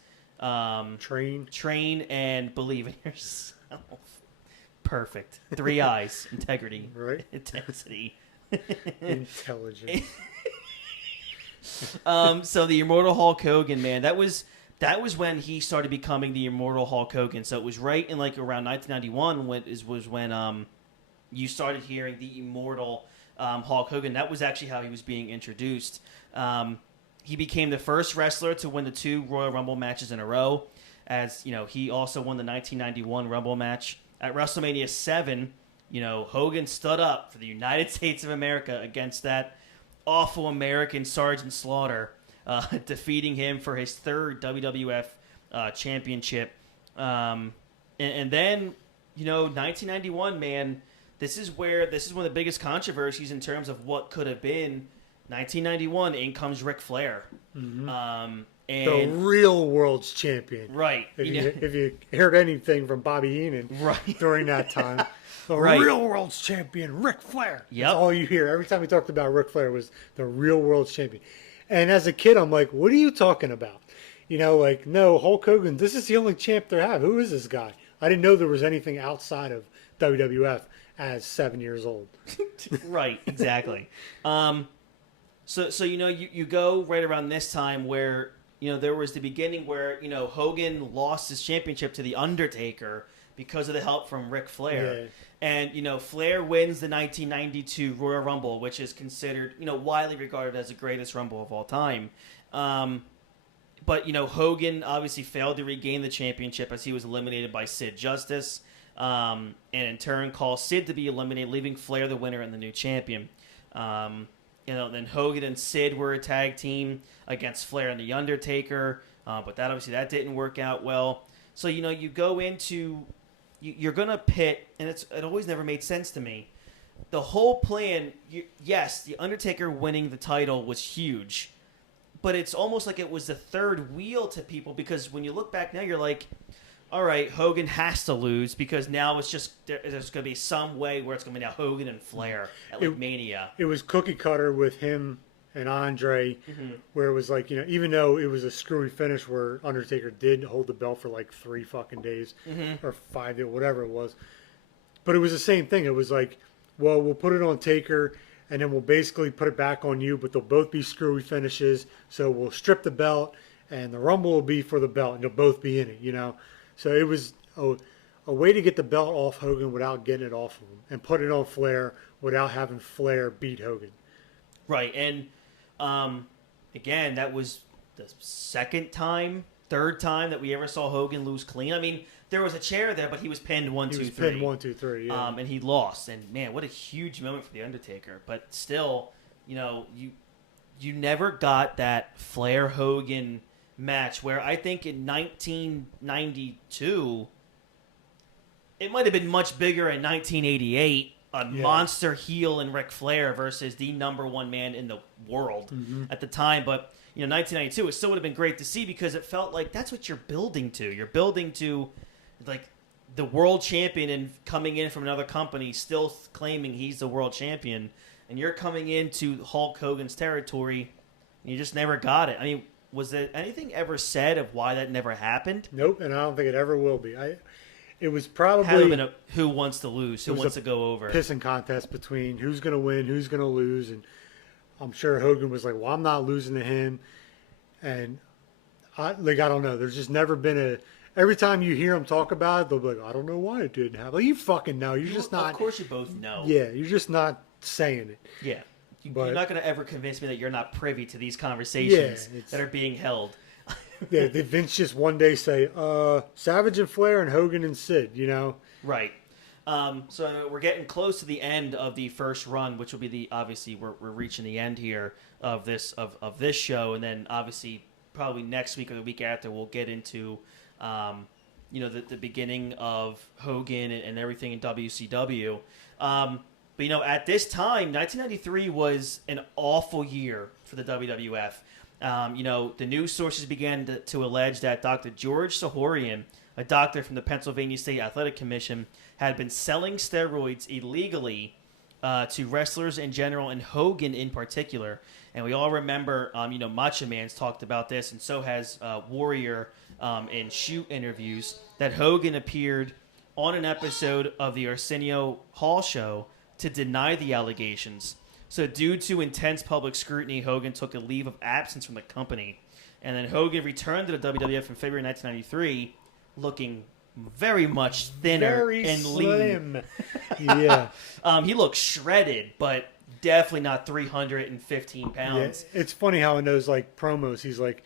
train, and believe in yourself. Perfect. 3 I's: integrity, right? Intensity, intelligence. So the Immortal Hulk Hogan, man, that was when he started becoming the Immortal Hulk Hogan. So it was right in like around 1991 when you started hearing the Immortal Hulk Hogan. That was actually how he was being introduced. He became the first wrestler to win the 2 Royal Rumble matches in a row. As he also won the 1991 Rumble match at WrestleMania 7. Hogan stood up for the United States of America against that awful American Sergeant Slaughter, defeating him for his 3rd WWF championship. And then, 1991, man, this is one of the biggest controversies in terms of what could have been. 1991, in comes Ric Flair. Mm-hmm. And the real world's champion. Right. If you heard anything from Bobby Heenan during that time. The real world's champion, Ric Flair. Yep. That's all you hear. Every time we talked about Ric Flair was the real world's champion. And as a kid, I'm like, what are you talking about? No, Hulk Hogan, this is the only champ they have. Who is this guy? I didn't know there was anything outside of WWF as 7 years old. Right, exactly. So you go right around this time where, there was the beginning where, Hogan lost his championship to The Undertaker because of the help from Ric Flair. Yeah. And, Flair wins the 1992 Royal Rumble, which is considered, widely regarded as the greatest Rumble of all time. But, Hogan obviously failed to regain the championship as he was eliminated by Sid Justice. And in turn caused Sid to be eliminated, leaving Flair the winner and the new champion. Then Hogan and Sid were a tag team against Flair and The Undertaker. But that didn't work out well. So, you go into... You're going to pit, and it always never made sense to me. The whole plan, yes, The Undertaker winning the title was huge, but it's almost like it was the third wheel to people, because when you look back now, you're like, all right, Hogan has to lose, because now it's just, there's going to be some way where it's going to be now Hogan and Flair at Mania. It was cookie cutter with him and Andre, where it was like, even though it was a screwy finish where Undertaker did hold the belt for like 3 fucking days or 5 days, whatever it was. But it was the same thing. It was like, well, we'll put it on Taker and then we'll basically put it back on you, but they'll both be screwy finishes. So we'll strip the belt and the Rumble will be for the belt and they'll both be in it, So it was a way to get the belt off Hogan without getting it off of him and put it on Flair without having Flair beat Hogan. Right, and again, that was the third time that we ever saw Hogan lose clean. I mean, there was a chair there, but he was pinned 1, 2, 3. Pinned 1, 2, 3. Yeah. And he lost. And man, what a huge moment for the Undertaker. But still, you never got that Flair Hogan match where I think in 1992, it might have been much bigger in 1988. Monster heel in Ric Flair versus the number one man in the world at the time. But 1992, it still would have been great to see because it felt like that's what you're building to. You're building to like the world champion and coming in from another company, still claiming he's the world champion, and you're coming into Hulk Hogan's territory, and you just never got it. I mean, was there anything ever said of why that never happened? Nope, and I don't think it ever will be. It was probably had been who wants to lose, who wants to go over. Pissing contest between who's going to win, who's going to lose, and I'm sure Hogan was like, "Well, I'm not losing to him," and I don't know. There's just never been a. Every time you hear them talk about it, they'll be like, "I don't know why it didn't happen." Like, you fucking know. You're just not. Of course, you both know. Yeah, you're just not saying it. Yeah, you're not going to ever convince me that you're not privy to these conversations that are being held. Yeah, did Vince just one day say, Savage and Flair and Hogan and Sid, Right. So we're getting close to the end of the first run, which will be obviously we're reaching the end here of this show, and then obviously probably next week or the week after we'll get into the beginning of Hogan and everything in WCW. But at this time, 1993 was an awful year for the WWF. The news sources began to allege that Dr. George Sahorian, a doctor from the Pennsylvania State Athletic Commission, had been selling steroids illegally to wrestlers in general and Hogan in particular. And we all remember, Macho Man's talked about this, and so has Warrior in shoot interviews, that Hogan appeared on an episode of the Arsenio Hall show to deny the allegations. So due to intense public scrutiny, Hogan took a leave of absence from the company. And then Hogan returned to the WWF in February 1993 looking very much thinner and slim. Lean. Yeah. He looked shredded, but definitely not 315 pounds. Yeah. It's funny how in those promos, he's like,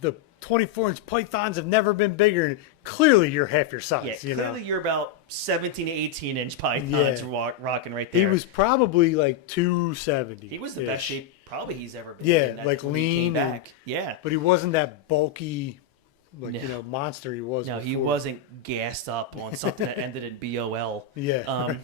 the 24-inch pythons have never been bigger. And clearly you're half your size. Yeah, clearly you're about 17 to 18-inch pythons rocking right there. He was probably 270. He was the best shape probably he's ever been. Yeah, lean. Back. Yeah. But he wasn't that bulky, monster he was No, before. he wasn't gassed up on something that ended in BOL. Yeah.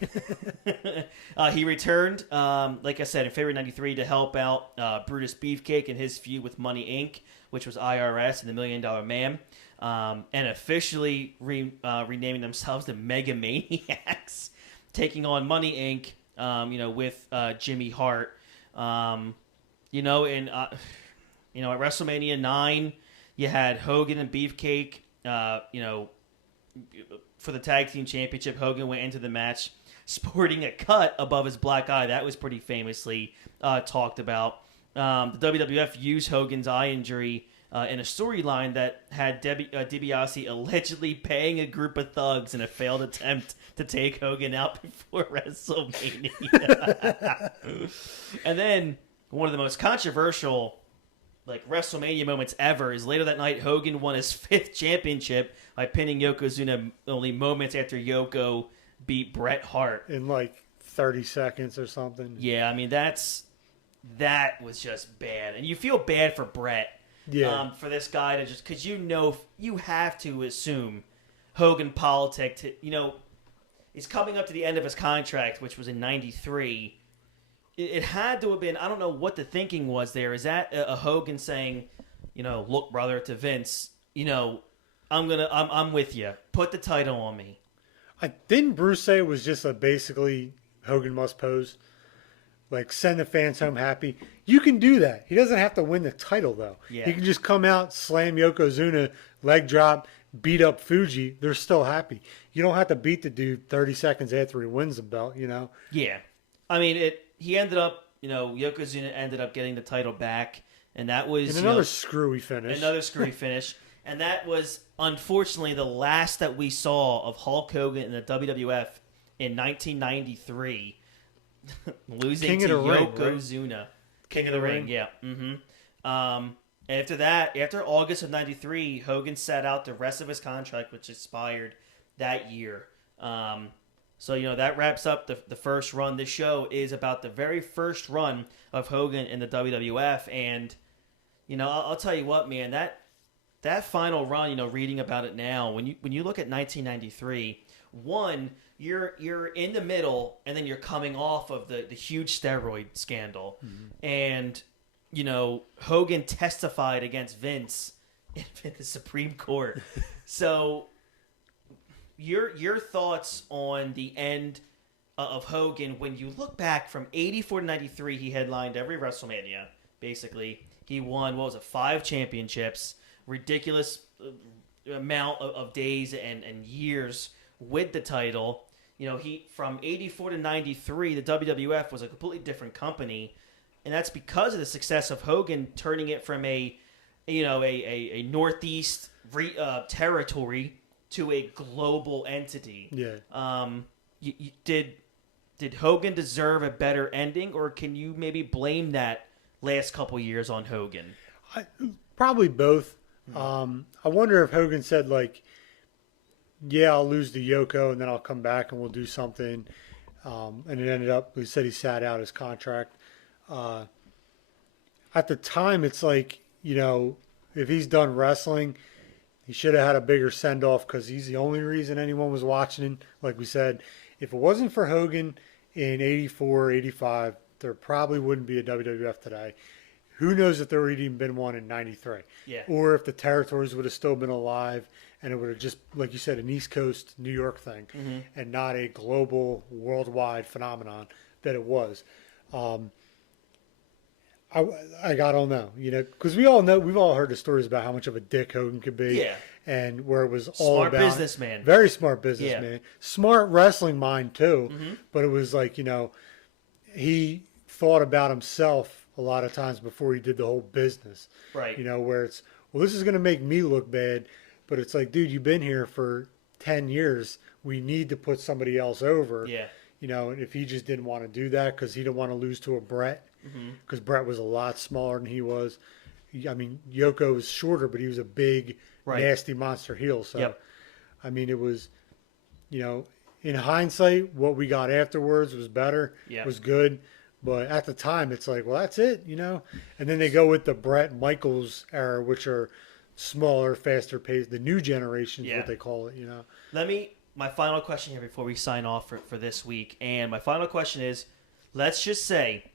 He returned, like I said, in February 93 to help out Brutus Beefcake in his feud with Money Inc., which was IRS and the $1 Million Man. And officially renaming themselves the Mega Maniacs, taking on Money Inc. With Jimmy Hart. At WrestleMania 9, you had Hogan and Beefcake. For the tag team championship, Hogan went into the match sporting a cut above his black eye. That was pretty famously talked about. The WWF used Hogan's eye injury in a storyline that had DiBiase allegedly paying a group of thugs in a failed attempt to take Hogan out before WrestleMania. And then one of the most controversial WrestleMania moments ever is later that night Hogan won his 5th championship by pinning Yokozuna only moments after Yoko beat Bret Hart. In 30 seconds or something. Yeah, I mean, that was just bad. And you feel bad for Bret. Yeah. For this guy to just, because you have to assume Hogan politic he's coming up to the end of his contract, which was in 93. It had to have been, I don't know what the thinking was there. Is that a Hogan saying, look, brother, to Vince, I'm with you. Put the title on me. Didn't Bruce say it was just basically Hogan must pose? Send the fans home happy. You can do that. He doesn't have to win the title, though. Yeah. He can just come out, slam Yokozuna, leg drop, beat up Fuji. They're still happy. You don't have to beat the dude 30 seconds after he wins the belt, Yeah. I mean, he ended up, Yokozuna ended up getting the title back, and that was... And another screwy finish. Another screwy finish. And that was, unfortunately, the last that we saw of Hulk Hogan in the WWF in 1993. Losing to Yokozuna. King of the Ring, yeah. After that, after August of 93, Hogan sat out the rest of his contract, which expired that year. So, that wraps up the first run. This show is about the very first run of Hogan in the WWF. And, I'll tell you what, man, that final run, reading about it now, when you look at 1993, one, you're in the middle, and then you're coming off of the huge steroid scandal. And, Hogan testified against Vince in the Supreme Court. So your thoughts on the end of Hogan when you look back from 84 to 93, he headlined every WrestleMania, basically. He won, 5 championships, ridiculous amount of days and years with the title. He from 84 to 93, the WWF was a completely different company, and that's because of the success of Hogan turning it from a Northeast territory to a global entity. Yeah. Did Hogan deserve a better ending, or can you maybe blame that last couple years on Hogan? Probably both. I wonder if Hogan said, like, yeah, I'll lose to Yoko and then I'll come back and we'll do something. And it ended up, he said he sat out his contract. At the time, it's like, if he's done wrestling, he should have had a bigger send-off because he's the only reason anyone was watching him. Like we said, if it wasn't for Hogan in 84, 85, there probably wouldn't be a WWF today. Who knows if there would even been one in 93. Yeah. Or if the territories would have still been alive and it would have just, like you said, an East Coast New York thing and not a global, worldwide phenomenon that it was. I don't know, because we all know, we've all heard the stories about how much of a dick Hogan could be. Yeah. And where it was all Smart about businessman. Very smart businessman. Yeah. Smart wrestling mind too. But it was like, he thought about himself a lot of times before he did the whole business. Right. Where it's, well, this is going to make me look bad, but it's like, dude, you've been here for 10 years. We need to put somebody else over. Yeah. And if he just didn't want to do that because he didn't want to lose to a Brett, because Brett was a lot smaller than he was. I mean, Yoko was shorter, but he was a big, nasty monster heel. So, it was, in hindsight, what we got afterwards was better, was good. But at the time, it's like, well, that's it, And then they go with the Brett Michaels era, which are smaller, faster paced. The new generation is what they call it, My final question here before we sign off for this week. And my final question is, let's just say,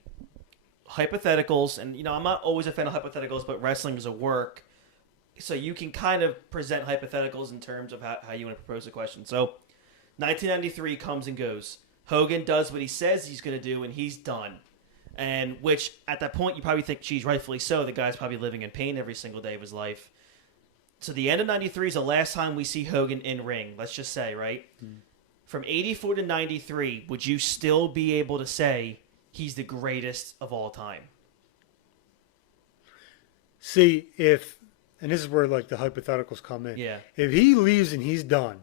hypotheticals, and I'm not always a fan of hypotheticals, but wrestling is a work, so you can kind of present hypotheticals in terms of how you want to propose a question. So 1993 comes and goes. Hogan does what he says he's going to do, and he's done. And which, at that point, you probably think, geez, rightfully so, the guy's probably living in pain every single day of his life. So the end of 93 is the last time we see Hogan in ring, let's just say, right? From 84 to 93, would you still be able to say he's the greatest of all time? See, and this is where like the hypotheticals come in. Yeah. If he leaves and he's done,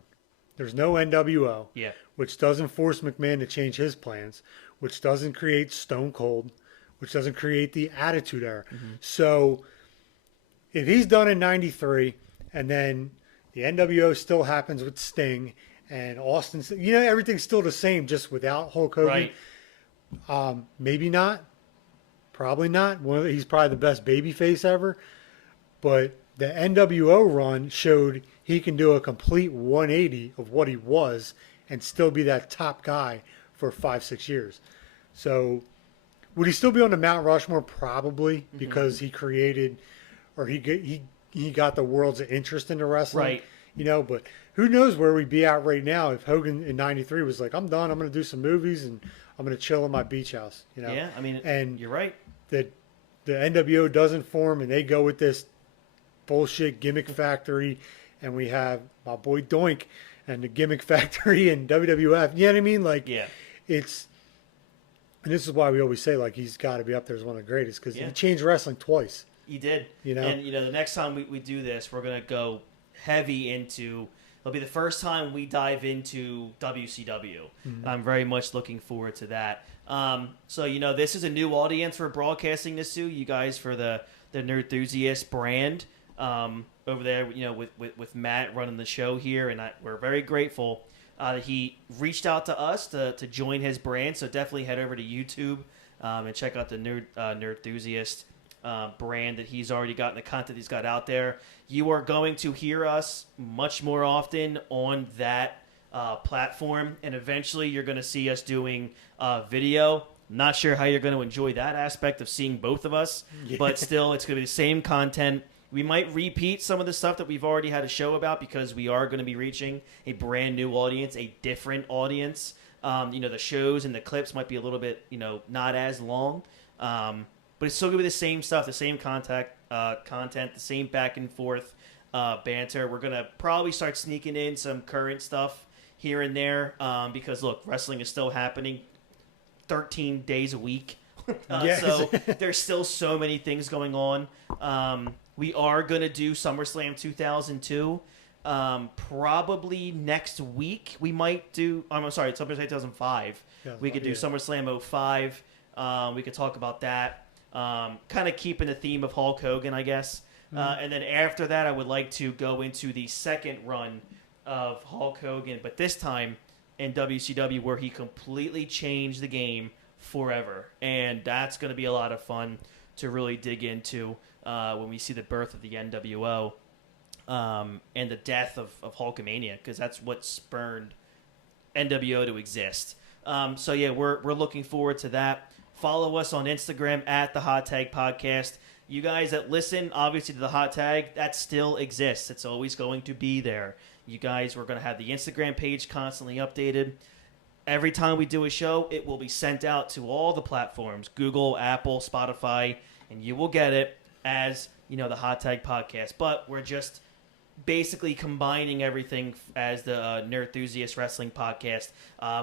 there's no NWO. Yeah. Which doesn't force McMahon to change his plans, which doesn't create Stone Cold, which doesn't create the Attitude Era. So if he's done in 93 and then the NWO still happens with Sting and Austin, everything's still the same, just without Hulk Hogan. Right. Maybe not. Probably not. He's probably the best babyface ever. But the NWO run showed he can do a complete 180 of what he was and still be that top guy for 5-6 years. So would he still be on the Mount Rushmore? Probably, because he created, or he got the world's interest into wrestling. Right. But who knows where we'd be at right now if Hogan in 93 was like, I'm done. I'm going to do some movies and I'm going to chill in my beach house. Yeah, and you're right. The NWO doesn't form and they go with this bullshit gimmick factory, and we have my boy Doink and the gimmick factory and WWF. You know what I mean? Like, it's, and this is why we always say, like, he's got to be up there as one of the greatest, because he changed wrestling twice. He did. And, the next time we do this, we're going to go heavy into, it'll be the first time we dive into WCW. And I'm very much looking forward to that. So this is a new audience we're broadcasting this to. You guys for the Nerdthusiast brand over there. With Matt running the show here, and we're very grateful that he reached out to us to join his brand. So definitely head over to YouTube and check out the Nerdthusiast brand that he's already got and the content he's got out there. You are going to hear us much more often on that platform, and eventually you're going to see us doing video. Not sure how you're going to enjoy that aspect of seeing both of us, but still, it's going to be the same content. We might repeat some of the stuff that we've already had a show about because we are going to be reaching a brand new audience, a different audience. The shows and the clips might be a little bit, not as long, but it's still going to be the same stuff, the same content, the same back and forth banter. We're going to probably start sneaking in some current stuff here and there because, look, wrestling is still happening 13 days a week. So there's still so many things going on. We are going to do SummerSlam 2002. Probably next week we might do... I'm sorry, SummerSlam 2005. We could do SummerSlam 05. We could talk about that. Kind of keeping the theme of Hulk Hogan, I guess. And then after that, I would like to go into the second run of Hulk Hogan, but this time in WCW where he completely changed the game forever. And that's going to be a lot of fun to really dig into when we see the birth of the NWO and the death of Hulkamania, because that's what spurned NWO to exist. We're looking forward to that. Follow us on Instagram at the Hot Tag Podcast. You guys that listen, obviously, to the Hot Tag, that still exists. It's always going to be there. You guys, we're going to have the Instagram page constantly updated. Every time we do a show, it will be sent out to all the platforms, Google, Apple, Spotify, and you will get it as, the Hot Tag Podcast. But we're just basically combining everything as the Nerdthusiast Wrestling Podcast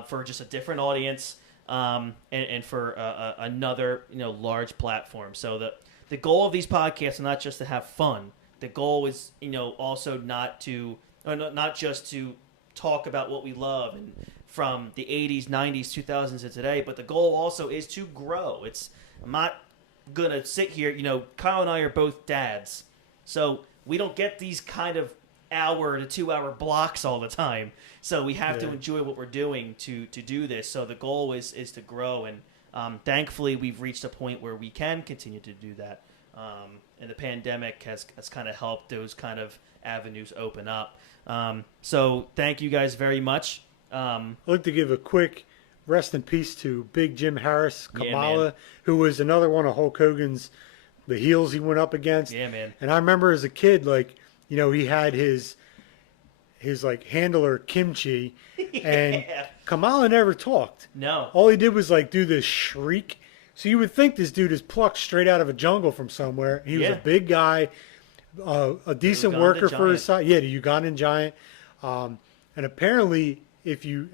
for just a different audience and for another, large platform. So the goal of these podcasts are not just to have fun. The goal is, also not just to talk about what we love and from the 80s, 90s, 2000s to today, but the goal also is to grow. I'm not going to sit here, Kyle and I are both dads, so we don't get these kind of hour to 2 hour blocks all the time. So we have to enjoy what we're doing to do this. So the goal is to grow, and thankfully we've reached a point where we can continue to do that. And the pandemic has kind of helped those kind of avenues open up. So thank you guys very much. I'd like to give a quick rest in peace to Big Jim Harris, Kamala, who was another one of Hulk Hogan's, the heels he went up against. Yeah, man. And I remember as a kid, he had his handler Kimchi, and Kamala never talked. No. All he did was do this shriek. So you would think this dude is plucked straight out of a jungle from somewhere. He was a big guy, a decent worker for his size. Yeah, the Ugandan giant. And apparently,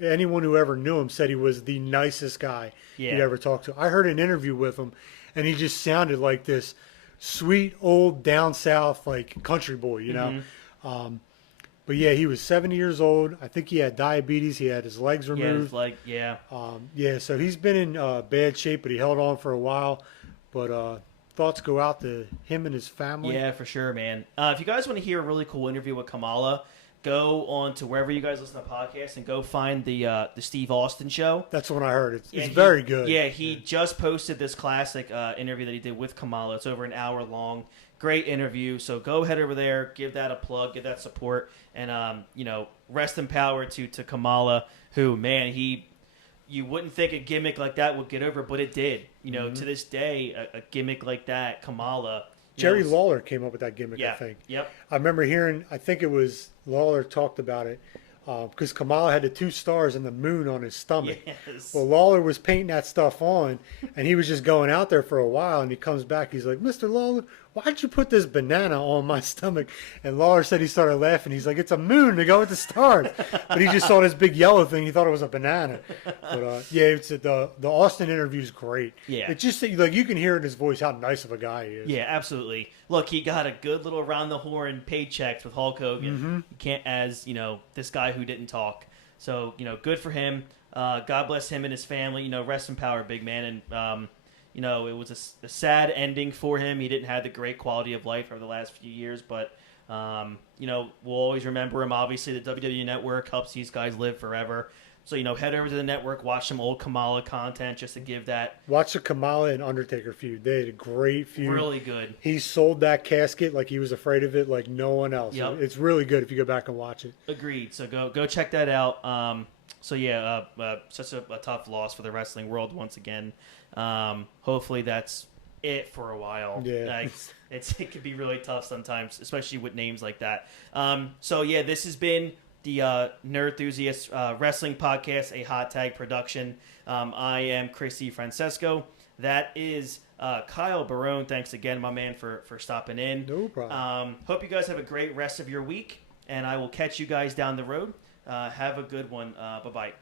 anyone who ever knew him said he was the nicest guy you'd ever talked to. I heard an interview with him, and he just sounded like this sweet old down south country boy, But yeah, he was 70 years old. I think he had diabetes. He had his legs removed. So he's been in bad shape, but he held on for a while. But thoughts go out to him and his family. Yeah, for sure, man. If you guys want to hear a really cool interview with Kamala, go on to wherever you guys listen to podcasts and go find the Steve Austin show. That's what I heard. It's very good. Yeah, he just posted this classic interview that he did with Kamala. It's over an hour long. Great interview. So go head over there, give that a plug, give that support, and rest in power to Kamala, who, man, you wouldn't think a gimmick like that would get over, but it did. To this day, a gimmick like that, Kamala. Jerry Lawler came up with that gimmick, I think. Yep. I remember hearing, I think it was Lawler talked about it, because Kamala had the 2 stars and the moon on his stomach. Yes. Well, Lawler was painting that stuff on, and he was just going out there for a while, and he comes back, he's like, Mr. Lawler, why'd you put this banana on my stomach? And Lawler said he started laughing. He's like, it's a moon to go with the stars. But he just saw this big yellow thing. He thought it was a banana. But it's the Austin interview is great. Yeah. It's just you can hear in his voice how nice of a guy he is. Yeah, absolutely. Look, he got a good little around the horn paychecks with Hulk Hogan. You can't, as this guy who didn't talk. So good for him. God bless him and his family. Rest in power, big man. And it was a sad ending for him. He didn't have the great quality of life over the last few years, but we'll always remember him. Obviously, the WWE Network helps these guys live forever. So, head over to the network, watch some old Kamala content just to give that. Watch the Kamala and Undertaker feud. They had a great feud. Really good. He sold that casket like he was afraid of it like no one else. Yep. It's really good if you go back and watch it. Agreed. So go check that out. Such a tough loss for the wrestling world once again. Hopefully that's it for a while. Yeah. It can be really tough sometimes, especially with names like that. This has been the Nerd Enthusiast Wrestling Podcast, a Hot Tag production. I am Christy Francesco. That is Kyle Barone. Thanks again, my man, for stopping in. No problem. Hope you guys have a great rest of your week, and I will catch you guys down the road. Have a good one. Bye-bye.